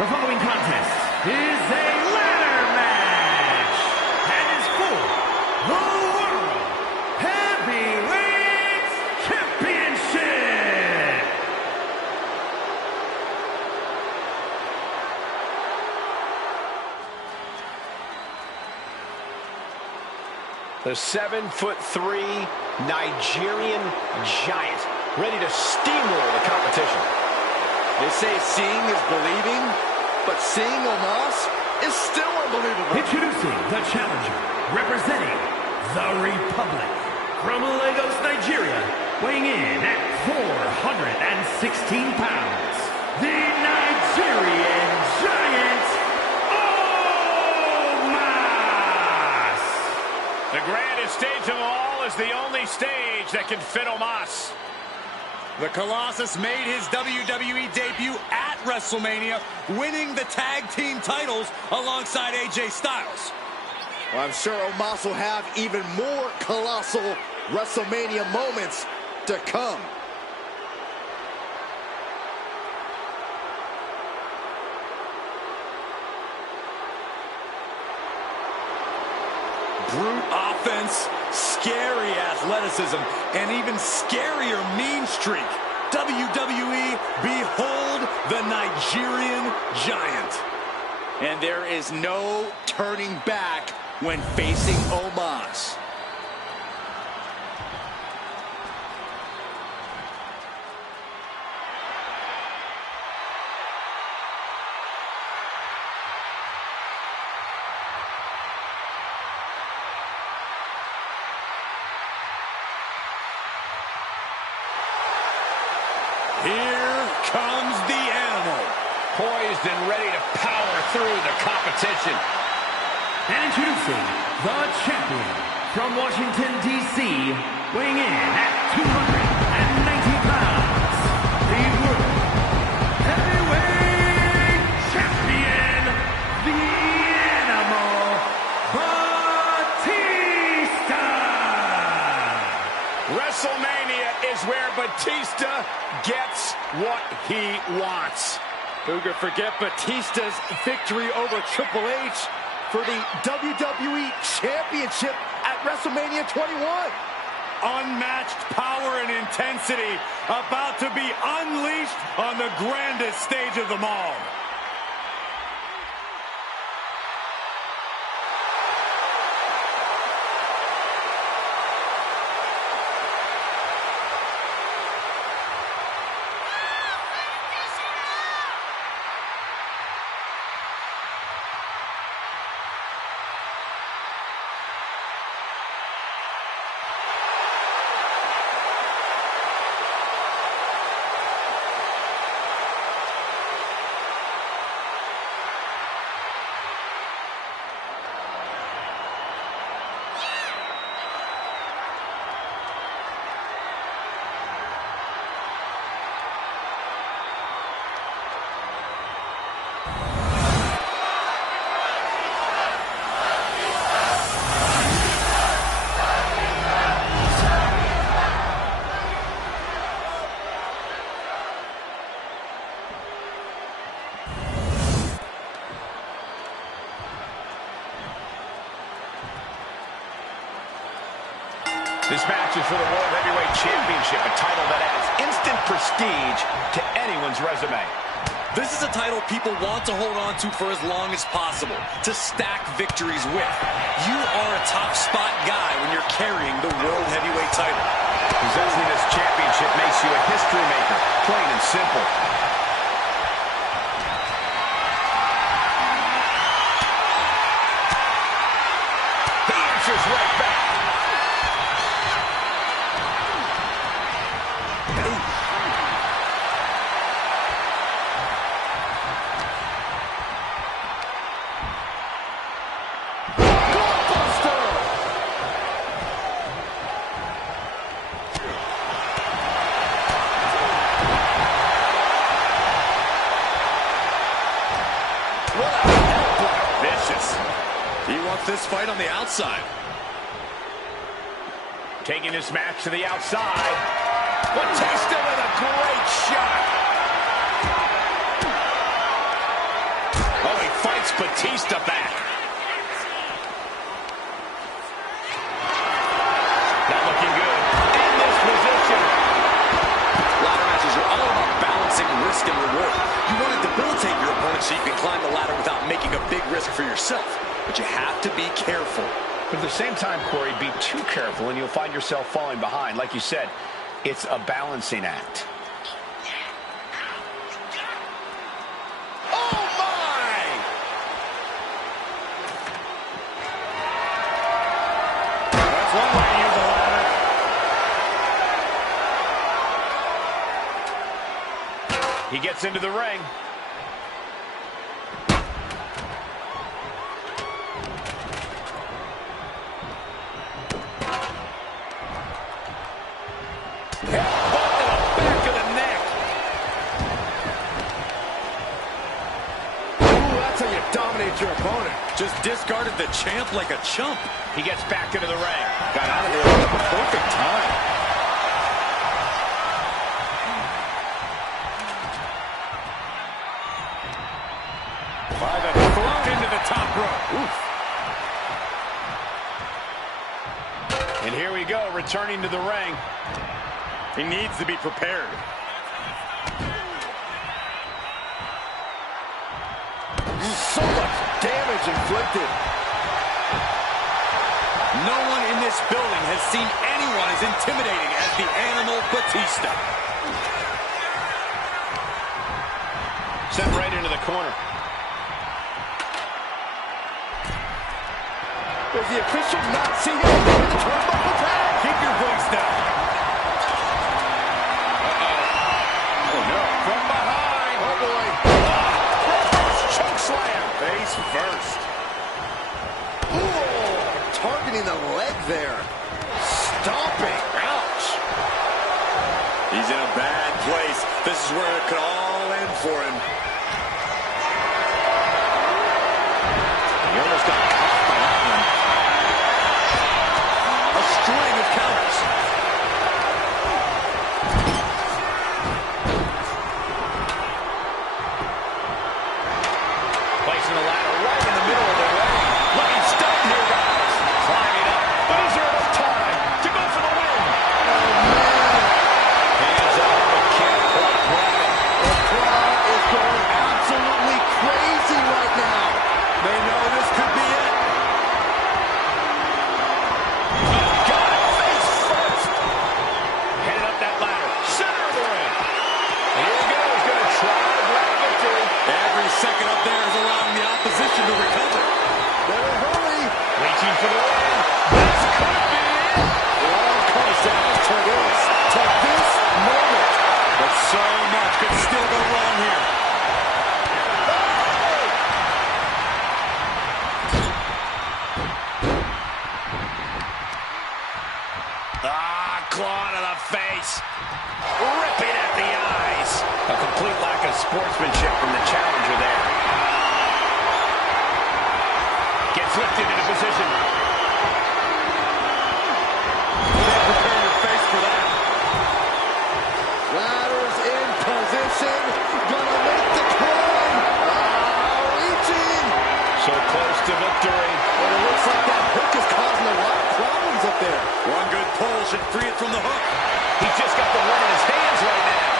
The following contest is a ladder match and is for the World Heavyweight Championship. The 7'3" Nigerian giant, ready to steamroll the competition. They say seeing is believing, but seeing Omos is still unbelievable. Introducing the challenger, representing the Republic, from Lagos, Nigeria, weighing in at 416 pounds, the Nigerian giant, Omos! The grandest stage of all is the only stage that can fit Omos. The Colossus made his WWE debut at WrestleMania, winning the tag team titles alongside AJ Styles. Well, I'm sure Omos will have even more colossal WrestleMania moments to come. Brute offense, scary athleticism, and even scarier mean streak. WWE, behold the Nigerian giant. And there is no turning back when facing Omos. Here comes the animal. Poised and ready to power through the competition. And introducing the champion, from Washington, D.C., weighing in at 290 pounds, the World Heavyweight Champion, the Animal, Batista! WrestleMania is where Batista gets what he wants. Who could forget Batista's victory over Triple H for the WWE Championship at WrestleMania 21? Unmatched power and intensity about to be unleashed on the grandest stage of them all. This match is for the World Heavyweight Championship, a title that adds instant prestige to anyone's resume. This is a title people want to hold on to for as long as possible, to stack victories with. You are a top spot guy when you're carrying the World Heavyweight title. Possessing this championship makes you a history maker, plain and simple. He answers right back. This fight on the outside. Taking this match to the outside. Batista with a great shot. fights Batista back. Not looking good. In this position. Ladder matches are all about balancing risk and reward. You want to debilitate your opponent so you can climb the ladder without making a big risk for yourself. But you have to be careful. But at the same time, Corey, be too careful and you'll find yourself falling behind. Like you said, it's a balancing act. Oh, my! That's one way to use a ladder. He gets into the ring. Dominate your opponent. Just discarded the champ like a chump. He gets back into the ring. Got out of there at the perfect time. By the throat into the top rope. Oof. And here we go, returning to the ring. He needs to be prepared. So much damage inflicted. No one in this building has seen anyone as intimidating as the Animal Batista. Sent right into the corner. Does the official not see him in the turnbuckle tag? Keep your voice down. Oh, no. From behind. Oh, boy. Choke slam. Face first. Ooh, targeting the leg there. Stomping. Ouch. He's in a bad place. This is where it could all end for him. He almost got caught by that one. A string of counters. Placing the ladder right in the middle of the ring. Looking stunned here, guys. Climbing up. But is there enough time to go for the win? Oh, man. Hands up, but can't quite grab it. The crowd is going absolutely crazy right now. They know this could be it. Got it. Face first. Headed up that ladder. Center of the ring. And here we go. He's going to try to grab victory. Every second up there is allowing the opposition to recover. Better hurry. Reaching for the win. This could be it. It all comes down to this moment. But so much could still go wrong here. Claw to the face. Ripping at the eyes. A complete lack of sportsmanship from the challenger there. Gets lifted into position. Prepare your face for that. Ladder's in position. Gonna make the climb. Reaching. So close to victory. But it looks like that hook is causing a lot of problems up there. One good pull should free it from the hook. He's just got the one in his hands right now.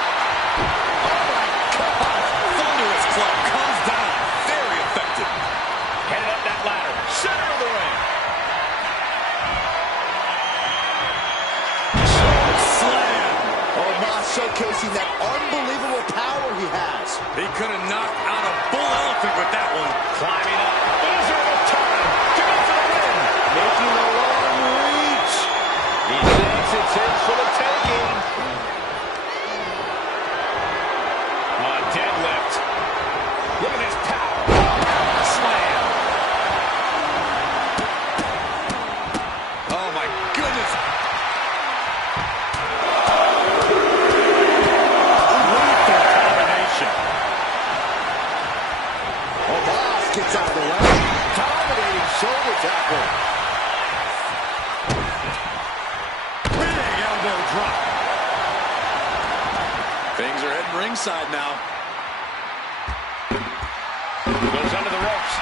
Oh my God! Thunderous club comes down. Very effective. Headed up that ladder. Center of the ring. Slam. Omos showcasing that unbelievable power he has. He could have knocked out a bull elephant with that one. Climbing up. But is there enough time to go for the win? Making a long reach. He thinks it's his for the taking. Deadlift. Look at his power. Slam. Oh my goodness. Lethal combination. Omos gets out of the way. Dominating shoulder tackle. Big elbow drop. Things are heading ringside now. Goes under the ropes.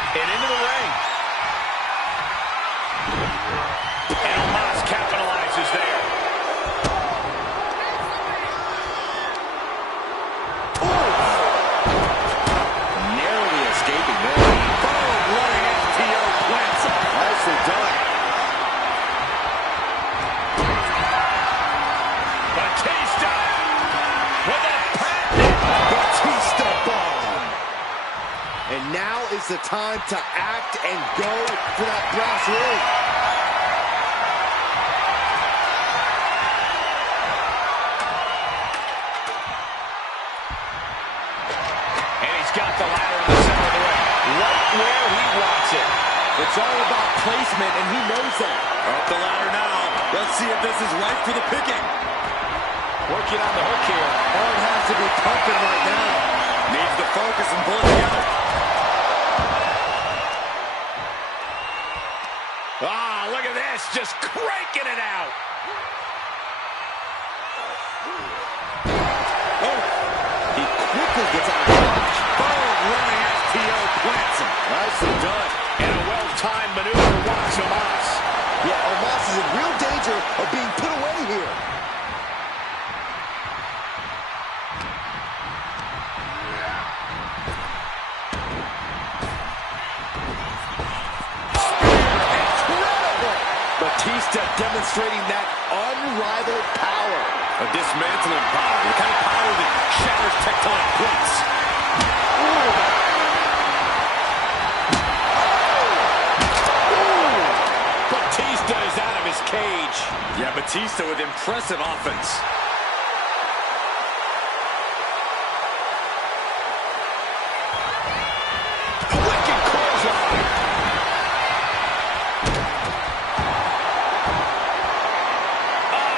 the time to act and go for that brass ring. And he's got the ladder in the center of the ring, right where he wants it. It's all about placement, and he knows that. Up the ladder now. Let's see if this is right for the picking. Working on the hook here. Heart has to be pumping right now. Needs to focus and pull it together. Ah, look at this, just cranking it out. Oh, He quickly gets out of dodge. boom, running FTO plants him. Nicely done. And a well-timed maneuver watch Omos. Yeah, Omos is in real danger of being put away here. Batista demonstrating that unrivaled power. A dismantling power, the kind of power that shatters tectonic plates. Batista is out of his cage. Yeah, Batista with impressive offense. Wicked clothesline.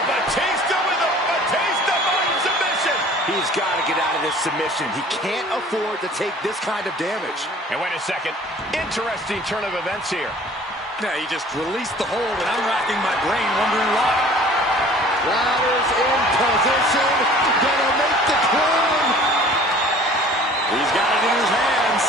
Batista with a Batista button submission. He's got to get out of this submission. He can't afford to take this kind of damage. And wait a second. Interesting turn of events here. Yeah, he just released the hold, and I'm racking my brain wondering why. Ladder's in position. Gonna make the climb. He's got it in his hands.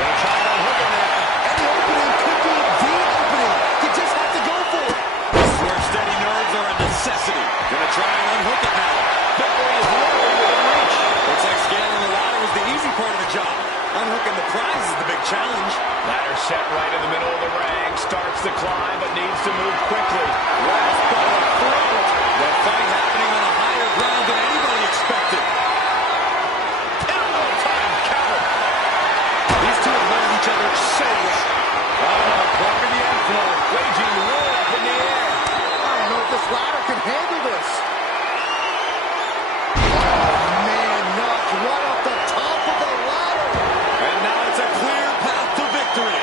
Gonna try to unhook it now. And the opening could be the opening. You just have to go for it. This is where steady nerves are a necessity. Gonna try and unhook it now. Victory is literally within reach. Looks like scaling the ladder was the easy part of the job. Unhooking the prize is the big challenge. Ladder set right in the middle of the ring. Starts the climb, but needs to move quickly. Last by the throat. The fight happening on a higher ground than anybody expected. Time counter. These two have known each other so well. Oh, blocking the inflow. Waging war up in the air. I don't know if this ladder can handle this. Oh, man, knocked right off the top of the ladder. And now it's a clear path to victory.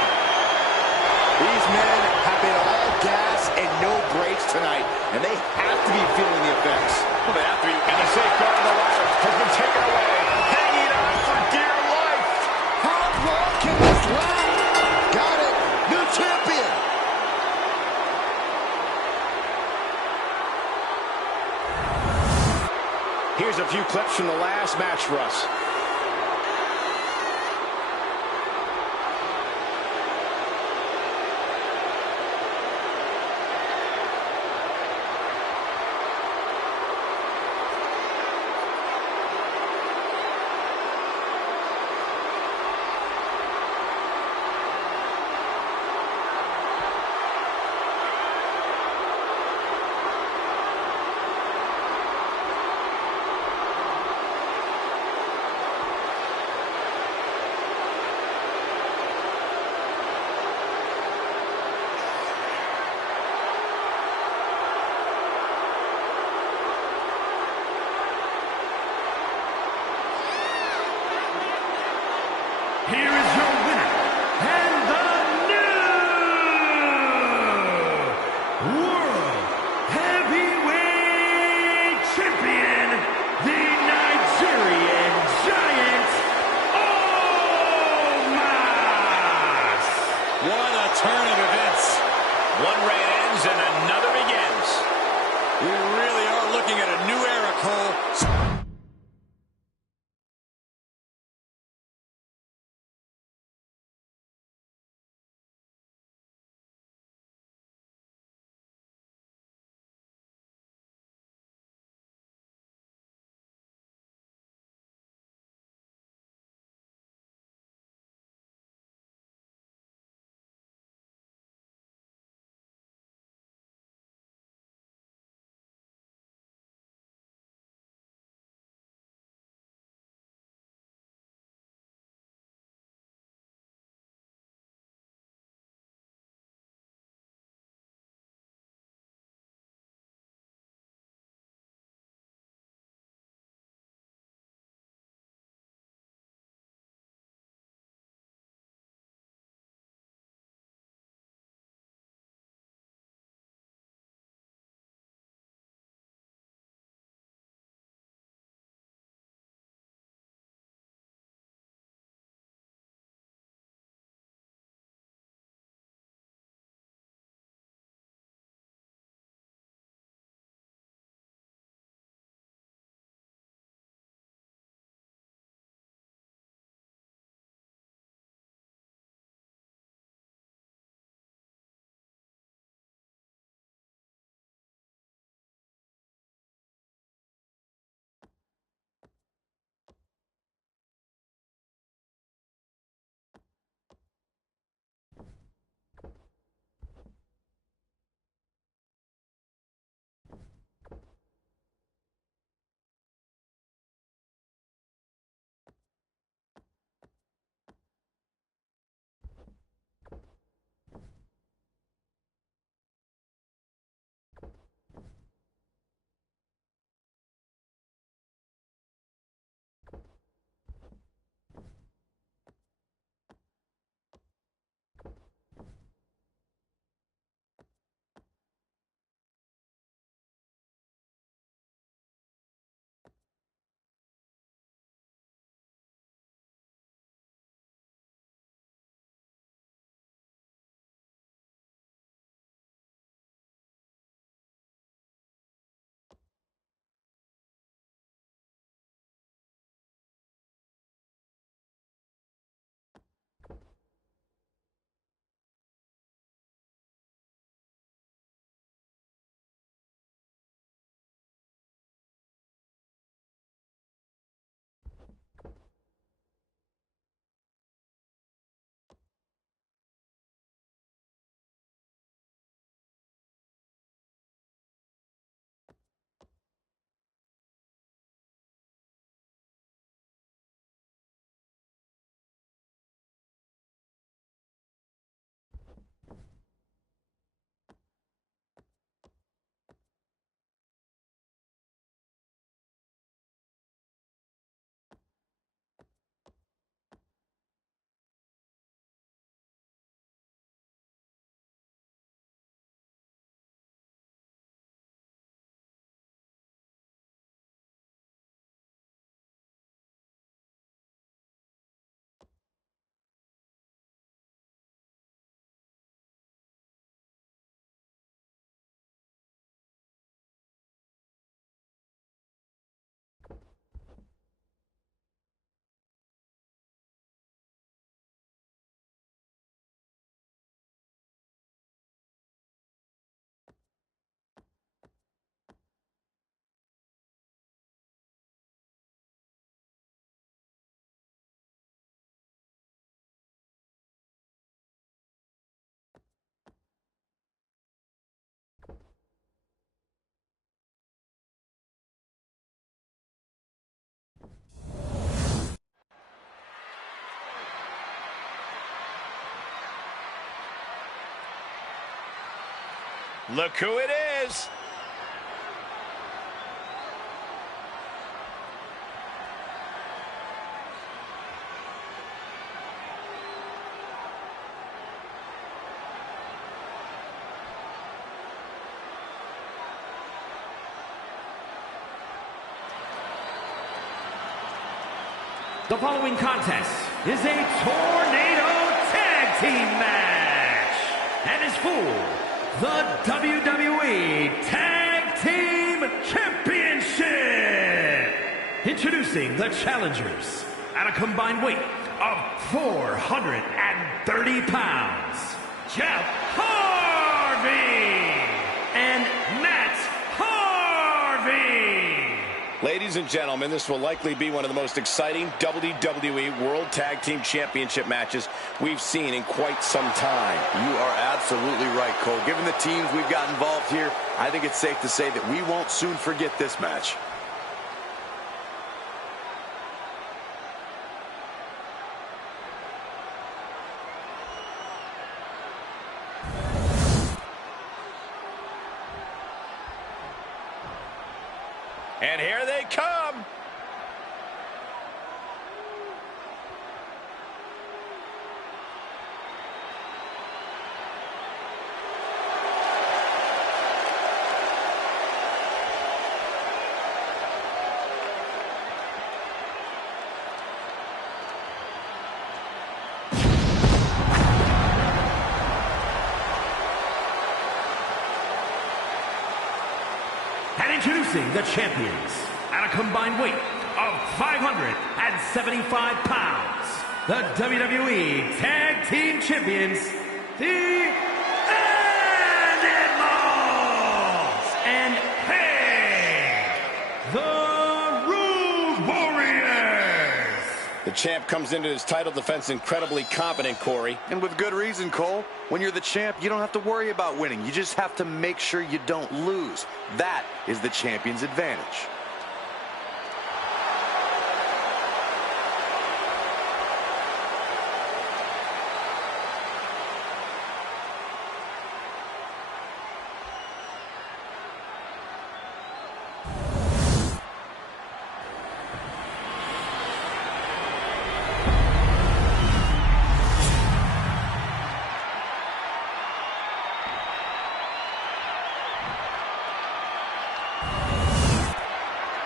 These men have been all gas and no brakes tonight, and they have to be feeling the effects. Well, they have to be. And the safeguard of the ladder has been taken away. Hanging on for dear life. How long can this last? Got it. New champion. Here's a few clips from the last match for us. Here is your winner, and the new World Heavyweight Champion, the Nigerian Giant, Omos! What a turn of events. One reign ends and another begins. We really are looking at a new era, Cole. Look who it is. The following contest is a tornado tag team match and is for the WWE Tag Team Championship. Introducing the challengers at a combined weight of 430 pounds, Jeff Harvey and Matt Harvey. Ladies and gentlemen, this will likely be one of the most exciting WWE World Tag Team Championship matches we've seen in quite some time. You are absolutely right, Cole. Given the teams we've got involved here, I think it's safe to say that we won't soon forget this match. And here they come. And introducing the champions at a combined weight of 575 pounds, the WWE Tag Team Champions, the Animals, and hey, the Road Warriors. The champ comes into his title defense incredibly confident, Corey. And with good reason, Cole. When you're the champ, you don't have to worry about winning. You just have to make sure you don't lose. That is the champion's advantage.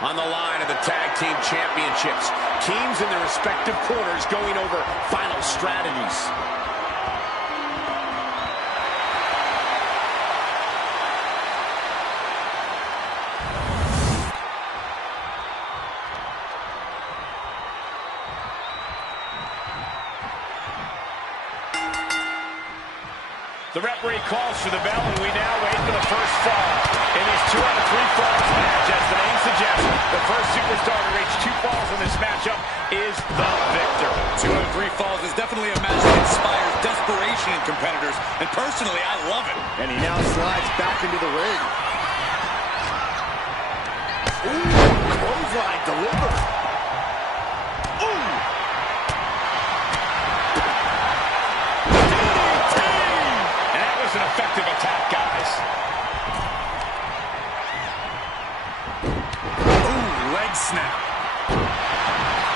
On the line of the Tag Team Championships, teams in their respective corners going over final strategies. The referee calls for the bell, and we now wait for the first fall. In this 2 out of 3 falls match, as the name suggests, the first superstar to reach 2 falls in this matchup is the victor. 2 out of 3 falls is definitely a match that inspires desperation in competitors, and personally, I love it. And he now slides back into the ring. Ooh, clothesline delivered. An effective attack, guys. Ooh, leg snap.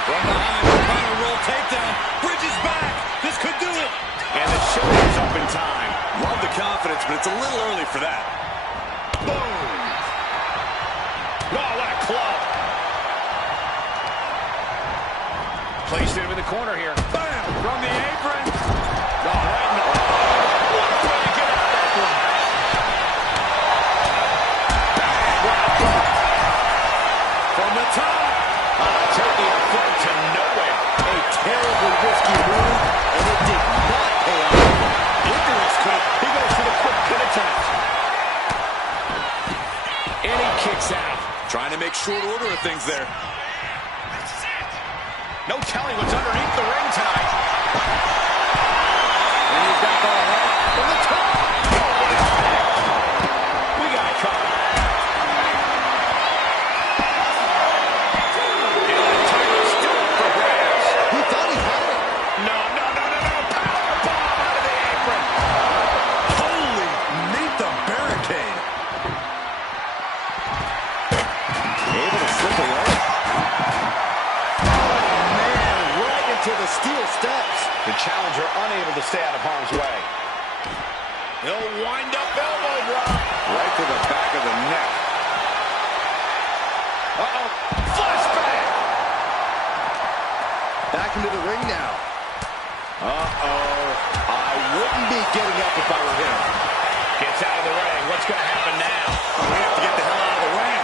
From behind, counter roll takedown. Bridges back. This could do it. And the shoulder's up in time. Love the confidence, but it's a little early for that. Boom. Oh, what a club. Placed him in the corner here. Bam! From the apron. Oh, right in the... What a way to get out of that one. From the top. Taking a flight to nowhere. A terribly risky move, and it did not pay off. Ignorance could. He goes for the quick pin attempt. And he kicks out. Trying to make short order of things there. No telling what's underneath the ring tonight. And he's back on the head from the top. We got it covered. And the title's still up for grabs. He thought he had it. No. Powerbomb out of the apron. Holy, meet the barricade. stand-up elbow drop. Right to the back of the neck. Uh-oh. Flashback. Back into the ring now. Uh-oh. I wouldn't be getting up if I were him. Gets out of the ring. What's going to happen now? Oh, we have to get the hell out of the ring.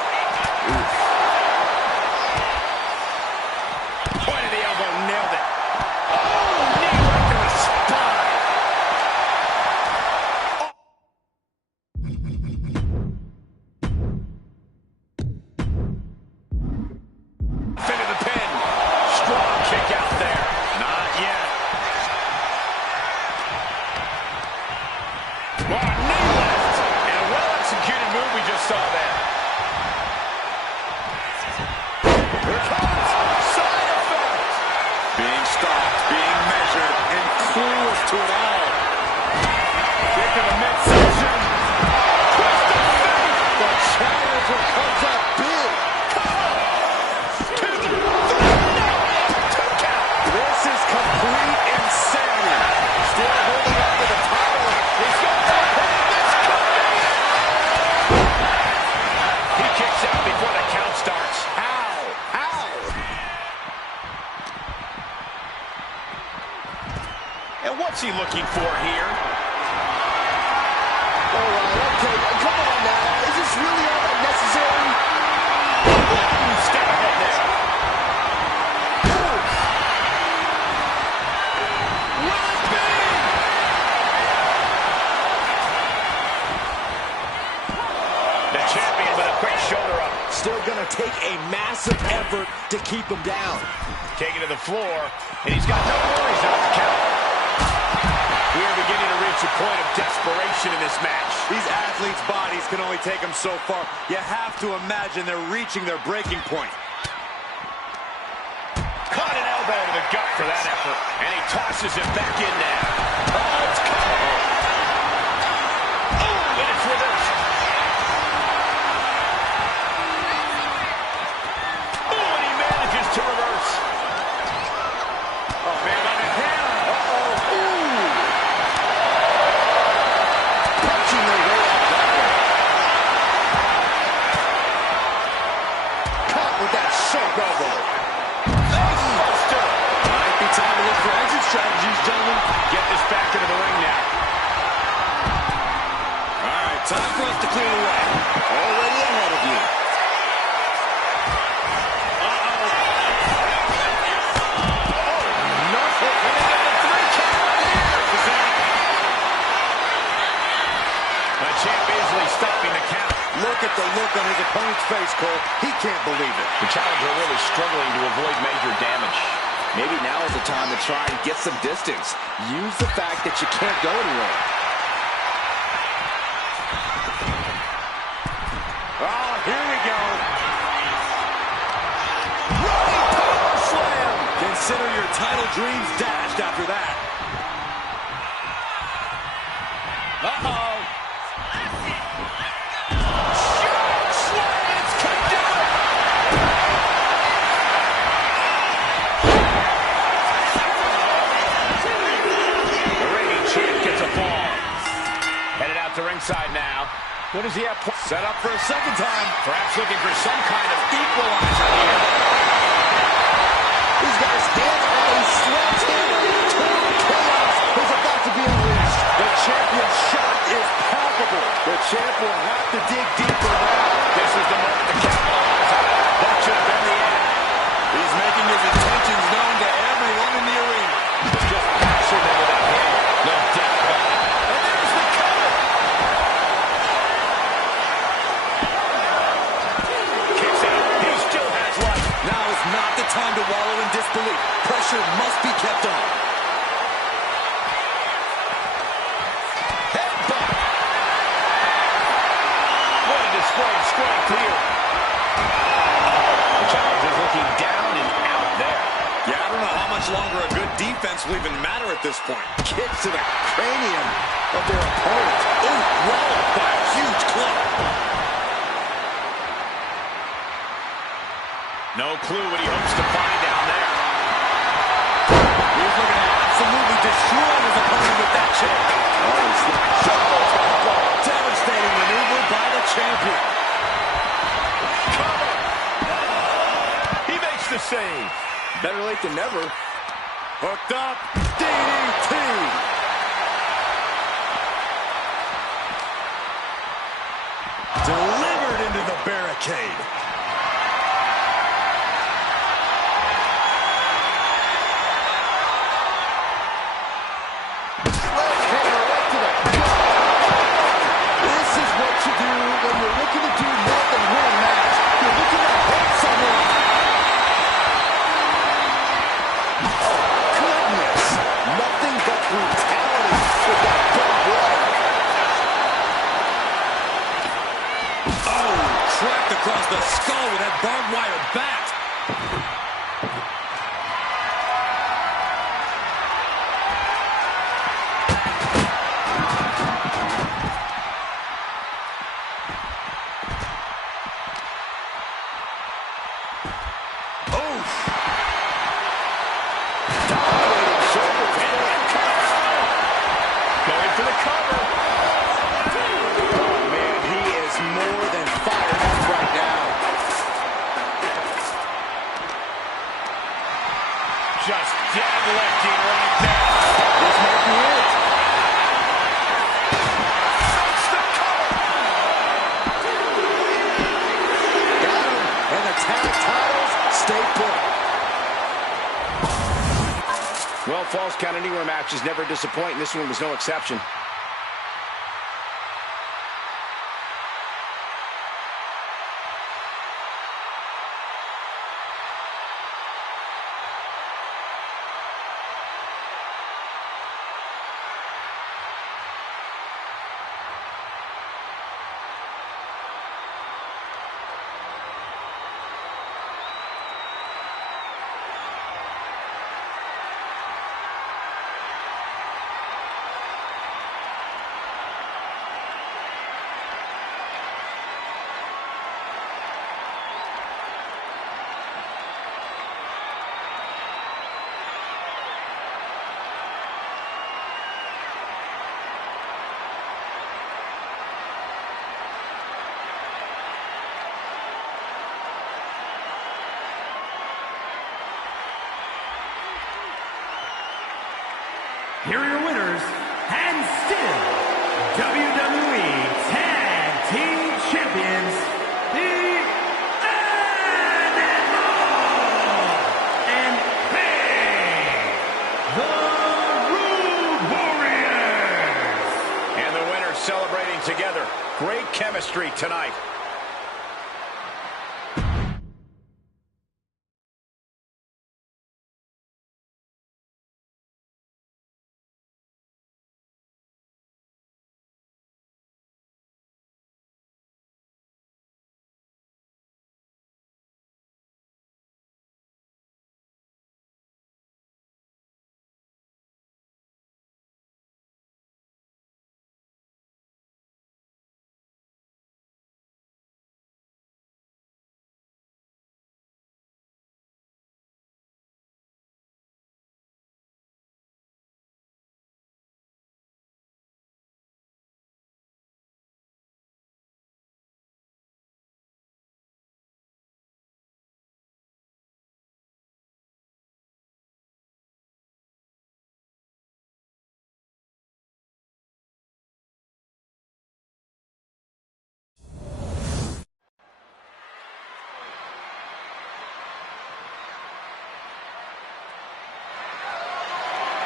Point of the elbow, nailed it. Oh, knee right to the spine. Into the pin. Strong kick out there. Not yet. Oh, knee left. And a well-executed move we just saw there. Here it comes. Side effect. Being stopped, being measured, and clueless to it all. Kick to the midsection. Twist of fate. The challenger comes up big. This is complete insanity. Still holding on to the title. He's going for the pin. This could be it. He kicks out before the count starts. How? How? And what's he looking for here? All right, okay. Come on now. Is this really all that necessary? Step ahead there. Will it be? The champion with a quick shoulder up. Still gonna take a massive effort to keep him down. Taken to the floor, and he's got no worries about the count. We are beginning to reach a point of desperation in this match. These athletes' bodies can only take them so far. You have to imagine they're reaching their breaking point. Caught an elbow to the gut for that effort, and he tosses it back in there. Oh, it's caught. Oh, and it's reversed. Oh, and he manages to reverse. Oh, man, on the hair. Uh-oh. Ooh. Punching their way up that way. Caught with that sharp elbow. Buster. Might be time to look for exit strategies, gentlemen. Get this back into the ring now. All right, time for us to clear the way. Already ahead of you. The champ easily stopping the count. Look at the look on his opponent's face, Cole. He can't believe it. The challenger really struggling to avoid major damage. Maybe now is the time to try and get some distance. Use the fact that you can't go anywhere. Oh, here we go. Running power slam. Consider your title dreams dashed after that. Uh-oh. To ringside now. What does he have? Set up for a second time. Perhaps looking for some kind of equalizer here. He's got his hands on his sweat here. Total chaos is about to be unleashed. The champion's shot is palpable. The champ will have to dig deeper now. This is the moment to capitalize on. That should have been the end. He's making his intentions known to everyone in the arena. Just passion into that game. No doubt about it. And there's the cover. Kicks out. He still has life. Now is not the time to wallow in disbelief. Pressure must be kept on. Headbutt. What a display of strength here. The challenger's looking down and out there. Yeah, I don't know how much longer a good defense will even matter at this point. Kicks to the cranium of their opponent. Ooh, walloped by a huge club. No clue what he hopes to find down there. He's looking to absolutely destroy his opponent with that check. Oh, he's shoulder to the ball. Better late than never. Hooked up. DDT. Delivered into the barricade. Sledgehammer right to the gut. This is what you do when you're looking to do more than win a match. You're looking to hurt someone. Goodness. Nothing but brutality with that barbed wire. Oh, cracked across the skull with that barbed wire bat. Dominating shoulder tackle and cuts. Going for the cover. Oh, man, he is more than fired up right now. Just deadlifting right there. This might be it. That's the cover. Got him. And the tag titles stay put. Well, Falls Count Anywhere matches never disappoint, and this one was no exception. Here are your winners, and still WWE Tag Team Champions, the Animal and Pain, the Road Warriors. And the winners celebrating together. Great chemistry tonight.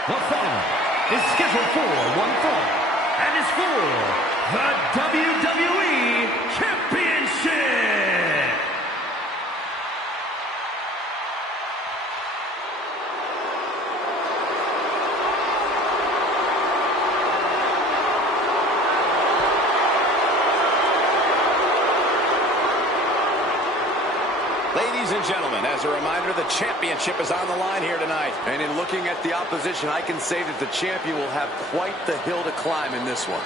The following is scheduled for one fall and is for the WWE Championship. Ladies and gentlemen, as a reminder, the championship is on the line here tonight. And in looking at the opposition, I can say that the champion will have quite the hill to climb in this one.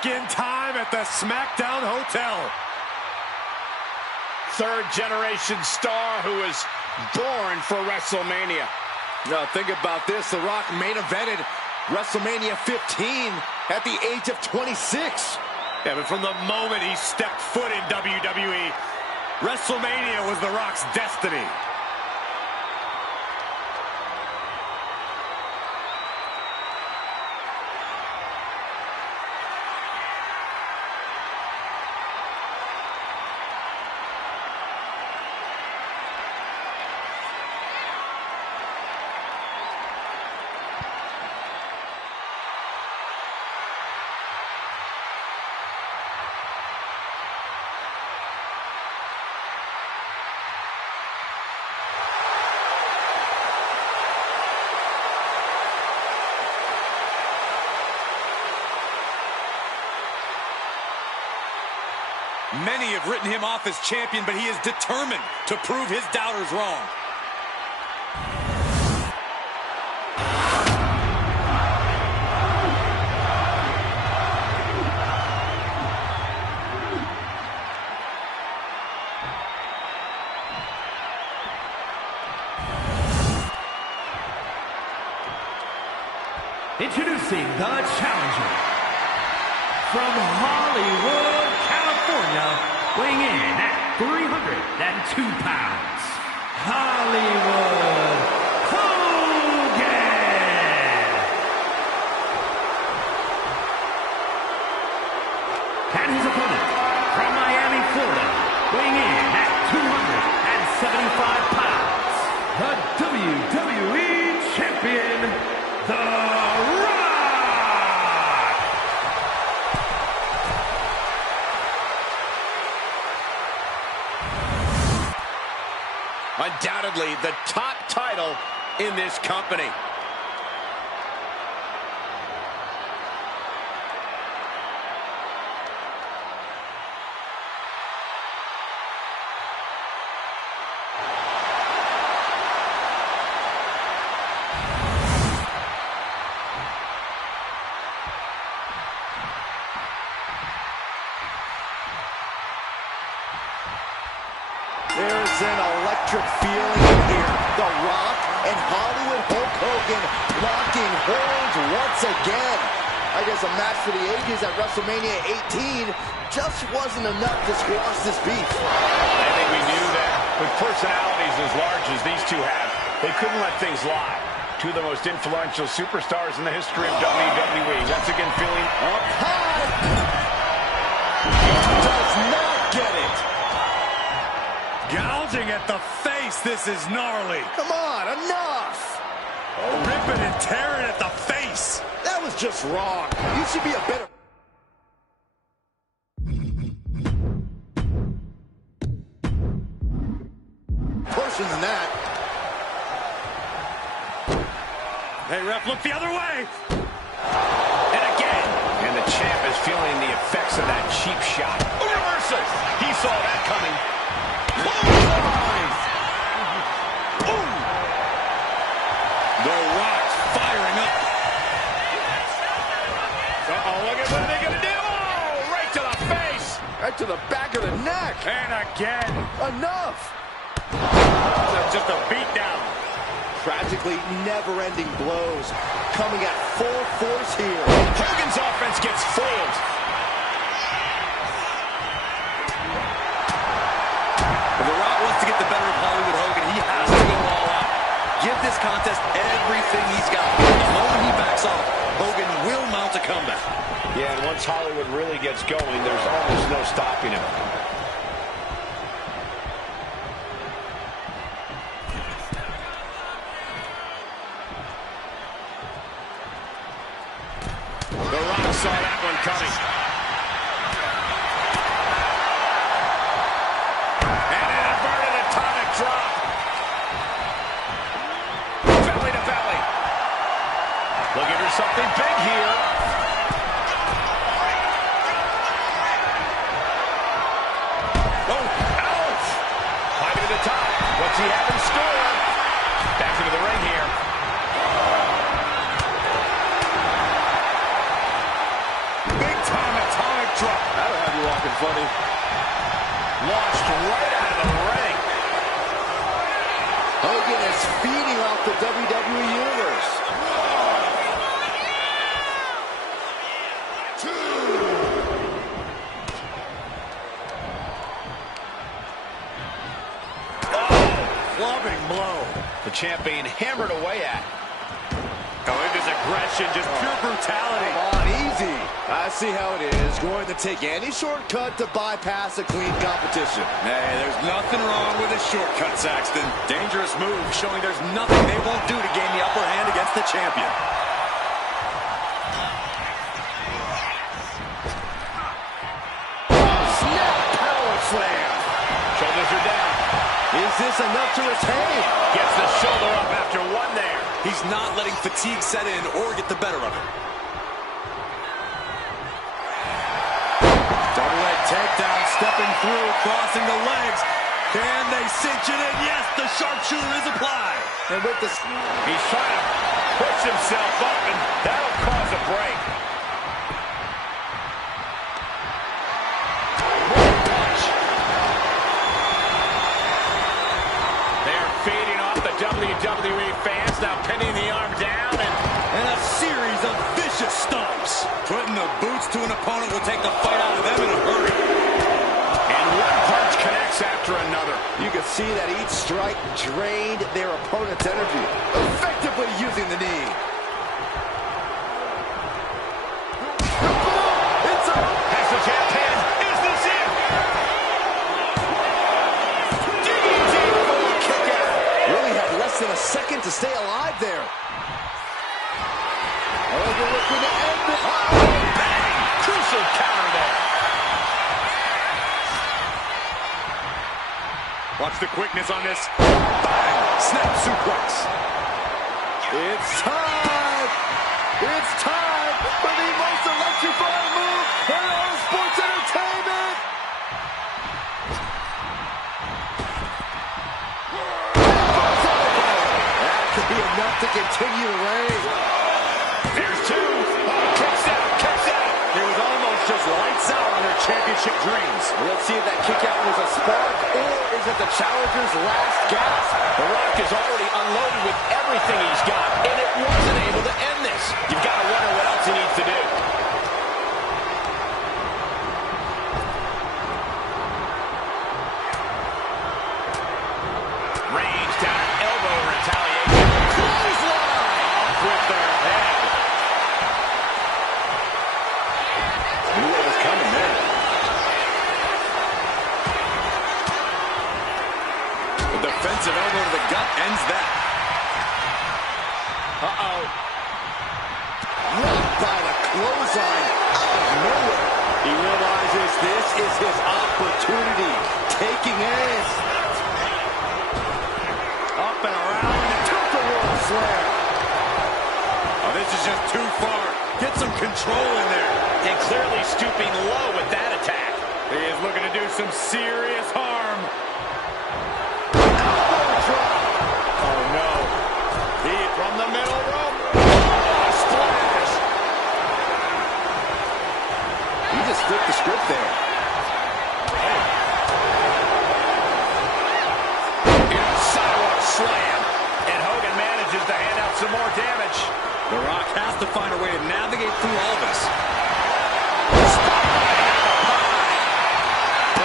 Back in time at the SmackDown Hotel. Third-generation star who was born for WrestleMania. Now think about this. The Rock main evented WrestleMania 15 at the age of 26. Yeah, but from the moment he stepped foot in WWE, WrestleMania was The Rock's destiny. Many have written him off as champion, but he is determined to prove his doubters wrong. Introducing the challenger from Hollywood, California, weighing in at 302 pounds, Hollywood Hogan. And his opponent from Miami, Florida, weighing in at 275 pounds, the WWE Champion, The Rock. Undoubtedly the top title in this company. There's an electric feeling here. The Rock and Hollywood Hulk Hogan locking horns once again. I guess a match for the ages at WrestleMania 18 just wasn't enough to squash this beef. I think we knew that with personalities as large as these two have, they couldn't let things lie. Two of the most influential superstars in the history of WWE. Once again feeling Up high. Does not get it. Gouging at the face. This is gnarly. Come on, enough. Ripping and tearing at the face. That was just wrong. You should be a better... person than that. Hey, ref, look the other way. and again. And the champ is feeling the effects of that cheap shot. A reversal. He saw that coming. The Rock's firing up. Uh-oh, look at what they're going to do. Oh, right to the face. Right to the back of the neck. And again. Enough. Just a beat down. Tragically never-ending blows coming at full force here. Hogan's offense gets foiled. If The Rock wants to get the better of Hollywood Hogan, he has to go all out. Give this contest everything he's got. The moment he backs off, Hogan will mount a comeback. Yeah, and once Hollywood really gets going, there's almost no stopping him. The Rock saw that one coming. And an inverted atomic drop. Belly to belly. Looking for something big here. Oh, ouch. Climbing to the top. What's he have in store? Back into the ring here. Big time attack. something funny. Launched right out of the ring. Hogan is feeding off the WWE Universe. 1, 2. Clubbing blow. The champ being hammered away at. Going this aggression, just pure brutality. Come on, easy. I see how it is. Going to take any shortcut to bypass a clean competition. Hey, there's nothing wrong with a shortcut, Saxton. Dangerous move, showing there's nothing they won't do to gain the upper hand against the champion. Snap power slam. Shoulders are down. Is this enough to retain? Gets the shoulder up after one there. He's not letting fatigue set in or get the better of it. Double leg takedown, stepping through, crossing the legs. Can they cinch it in? Yes, the sharpshooter is applied. And with this, He's trying to push himself up, and that'll cause a break. They're feeding off the WWE fans, now pinning the arm down, And a series of vicious stomps. Putting the boots to an opponent will take the fight out of them in a hurry. and one punch connects after another. you can see that each strike drained their opponent's energy, effectively using the knee. It's a... Has the jab pin. Is this it? DDT full kick out. Really had less than a second to stay alive there. Overlooking the end. Bang! Crucial counter there. Watch the quickness on this. Bang! Snap suplex. It's time! It's time for the most electrifying move in all sports entertainment! That could be enough to continue the reign. There's two. Kicks out. Kicks out. It was almost just lights out on their championship dreams. Let's see if that kick out was a spark or is it the challenger's last gasp? The Rock is already unloaded with everything he's got, and it wasn't able to end this. You've got to wonder what else he needs to do. Range down, elbow retaliation. Clothesline off with their head. Knew what was coming there. The defensive elbow to the gut ends that. Uh-oh. Rocked by the clothesline out of nowhere. He realizes this is his opportunity. Taking aim. Up and around. Tilt-a-whirl slam. Oh, this is just too far. Get some control in there. And clearly stooping low with that attack. He is looking to do some serious harm. Elbow drop. Oh, no. Deep from the middle rope. Oh, splash. He just flipped the script there. Sidewalk slam. And Hogan manages to hand out some more damage. The Rock has to find a way to navigate through all this.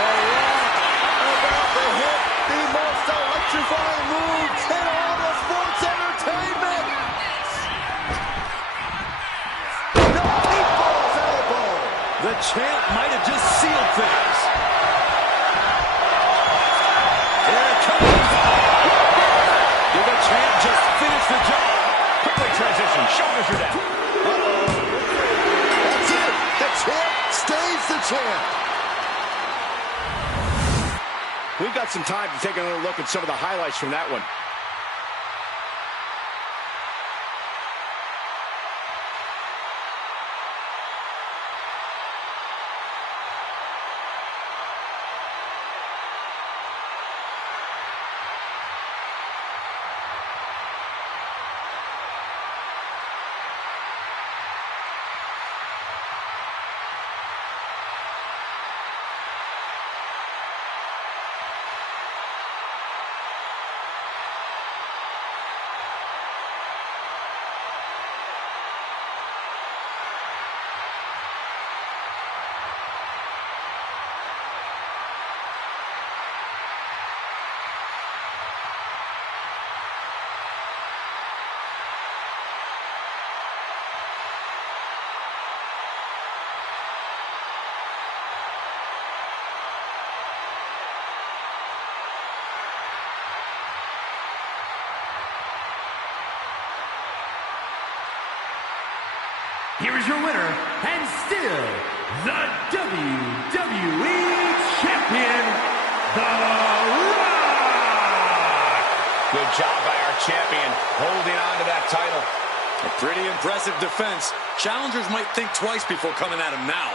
About to hit the most electrifying move in all of sports entertainment. The people's elbow. The champ might have just sealed things. Here it comes. Did the champ just finish the job? Quickly transition. Shoulders are down. That's it. The champ stays the champ. We've got some time to take another look at some of the highlights from that one. here is your winner, and still the WWE Champion, The Rock! Good job by our champion, holding on to that title. A pretty impressive defense. Challengers might think twice before coming at him now.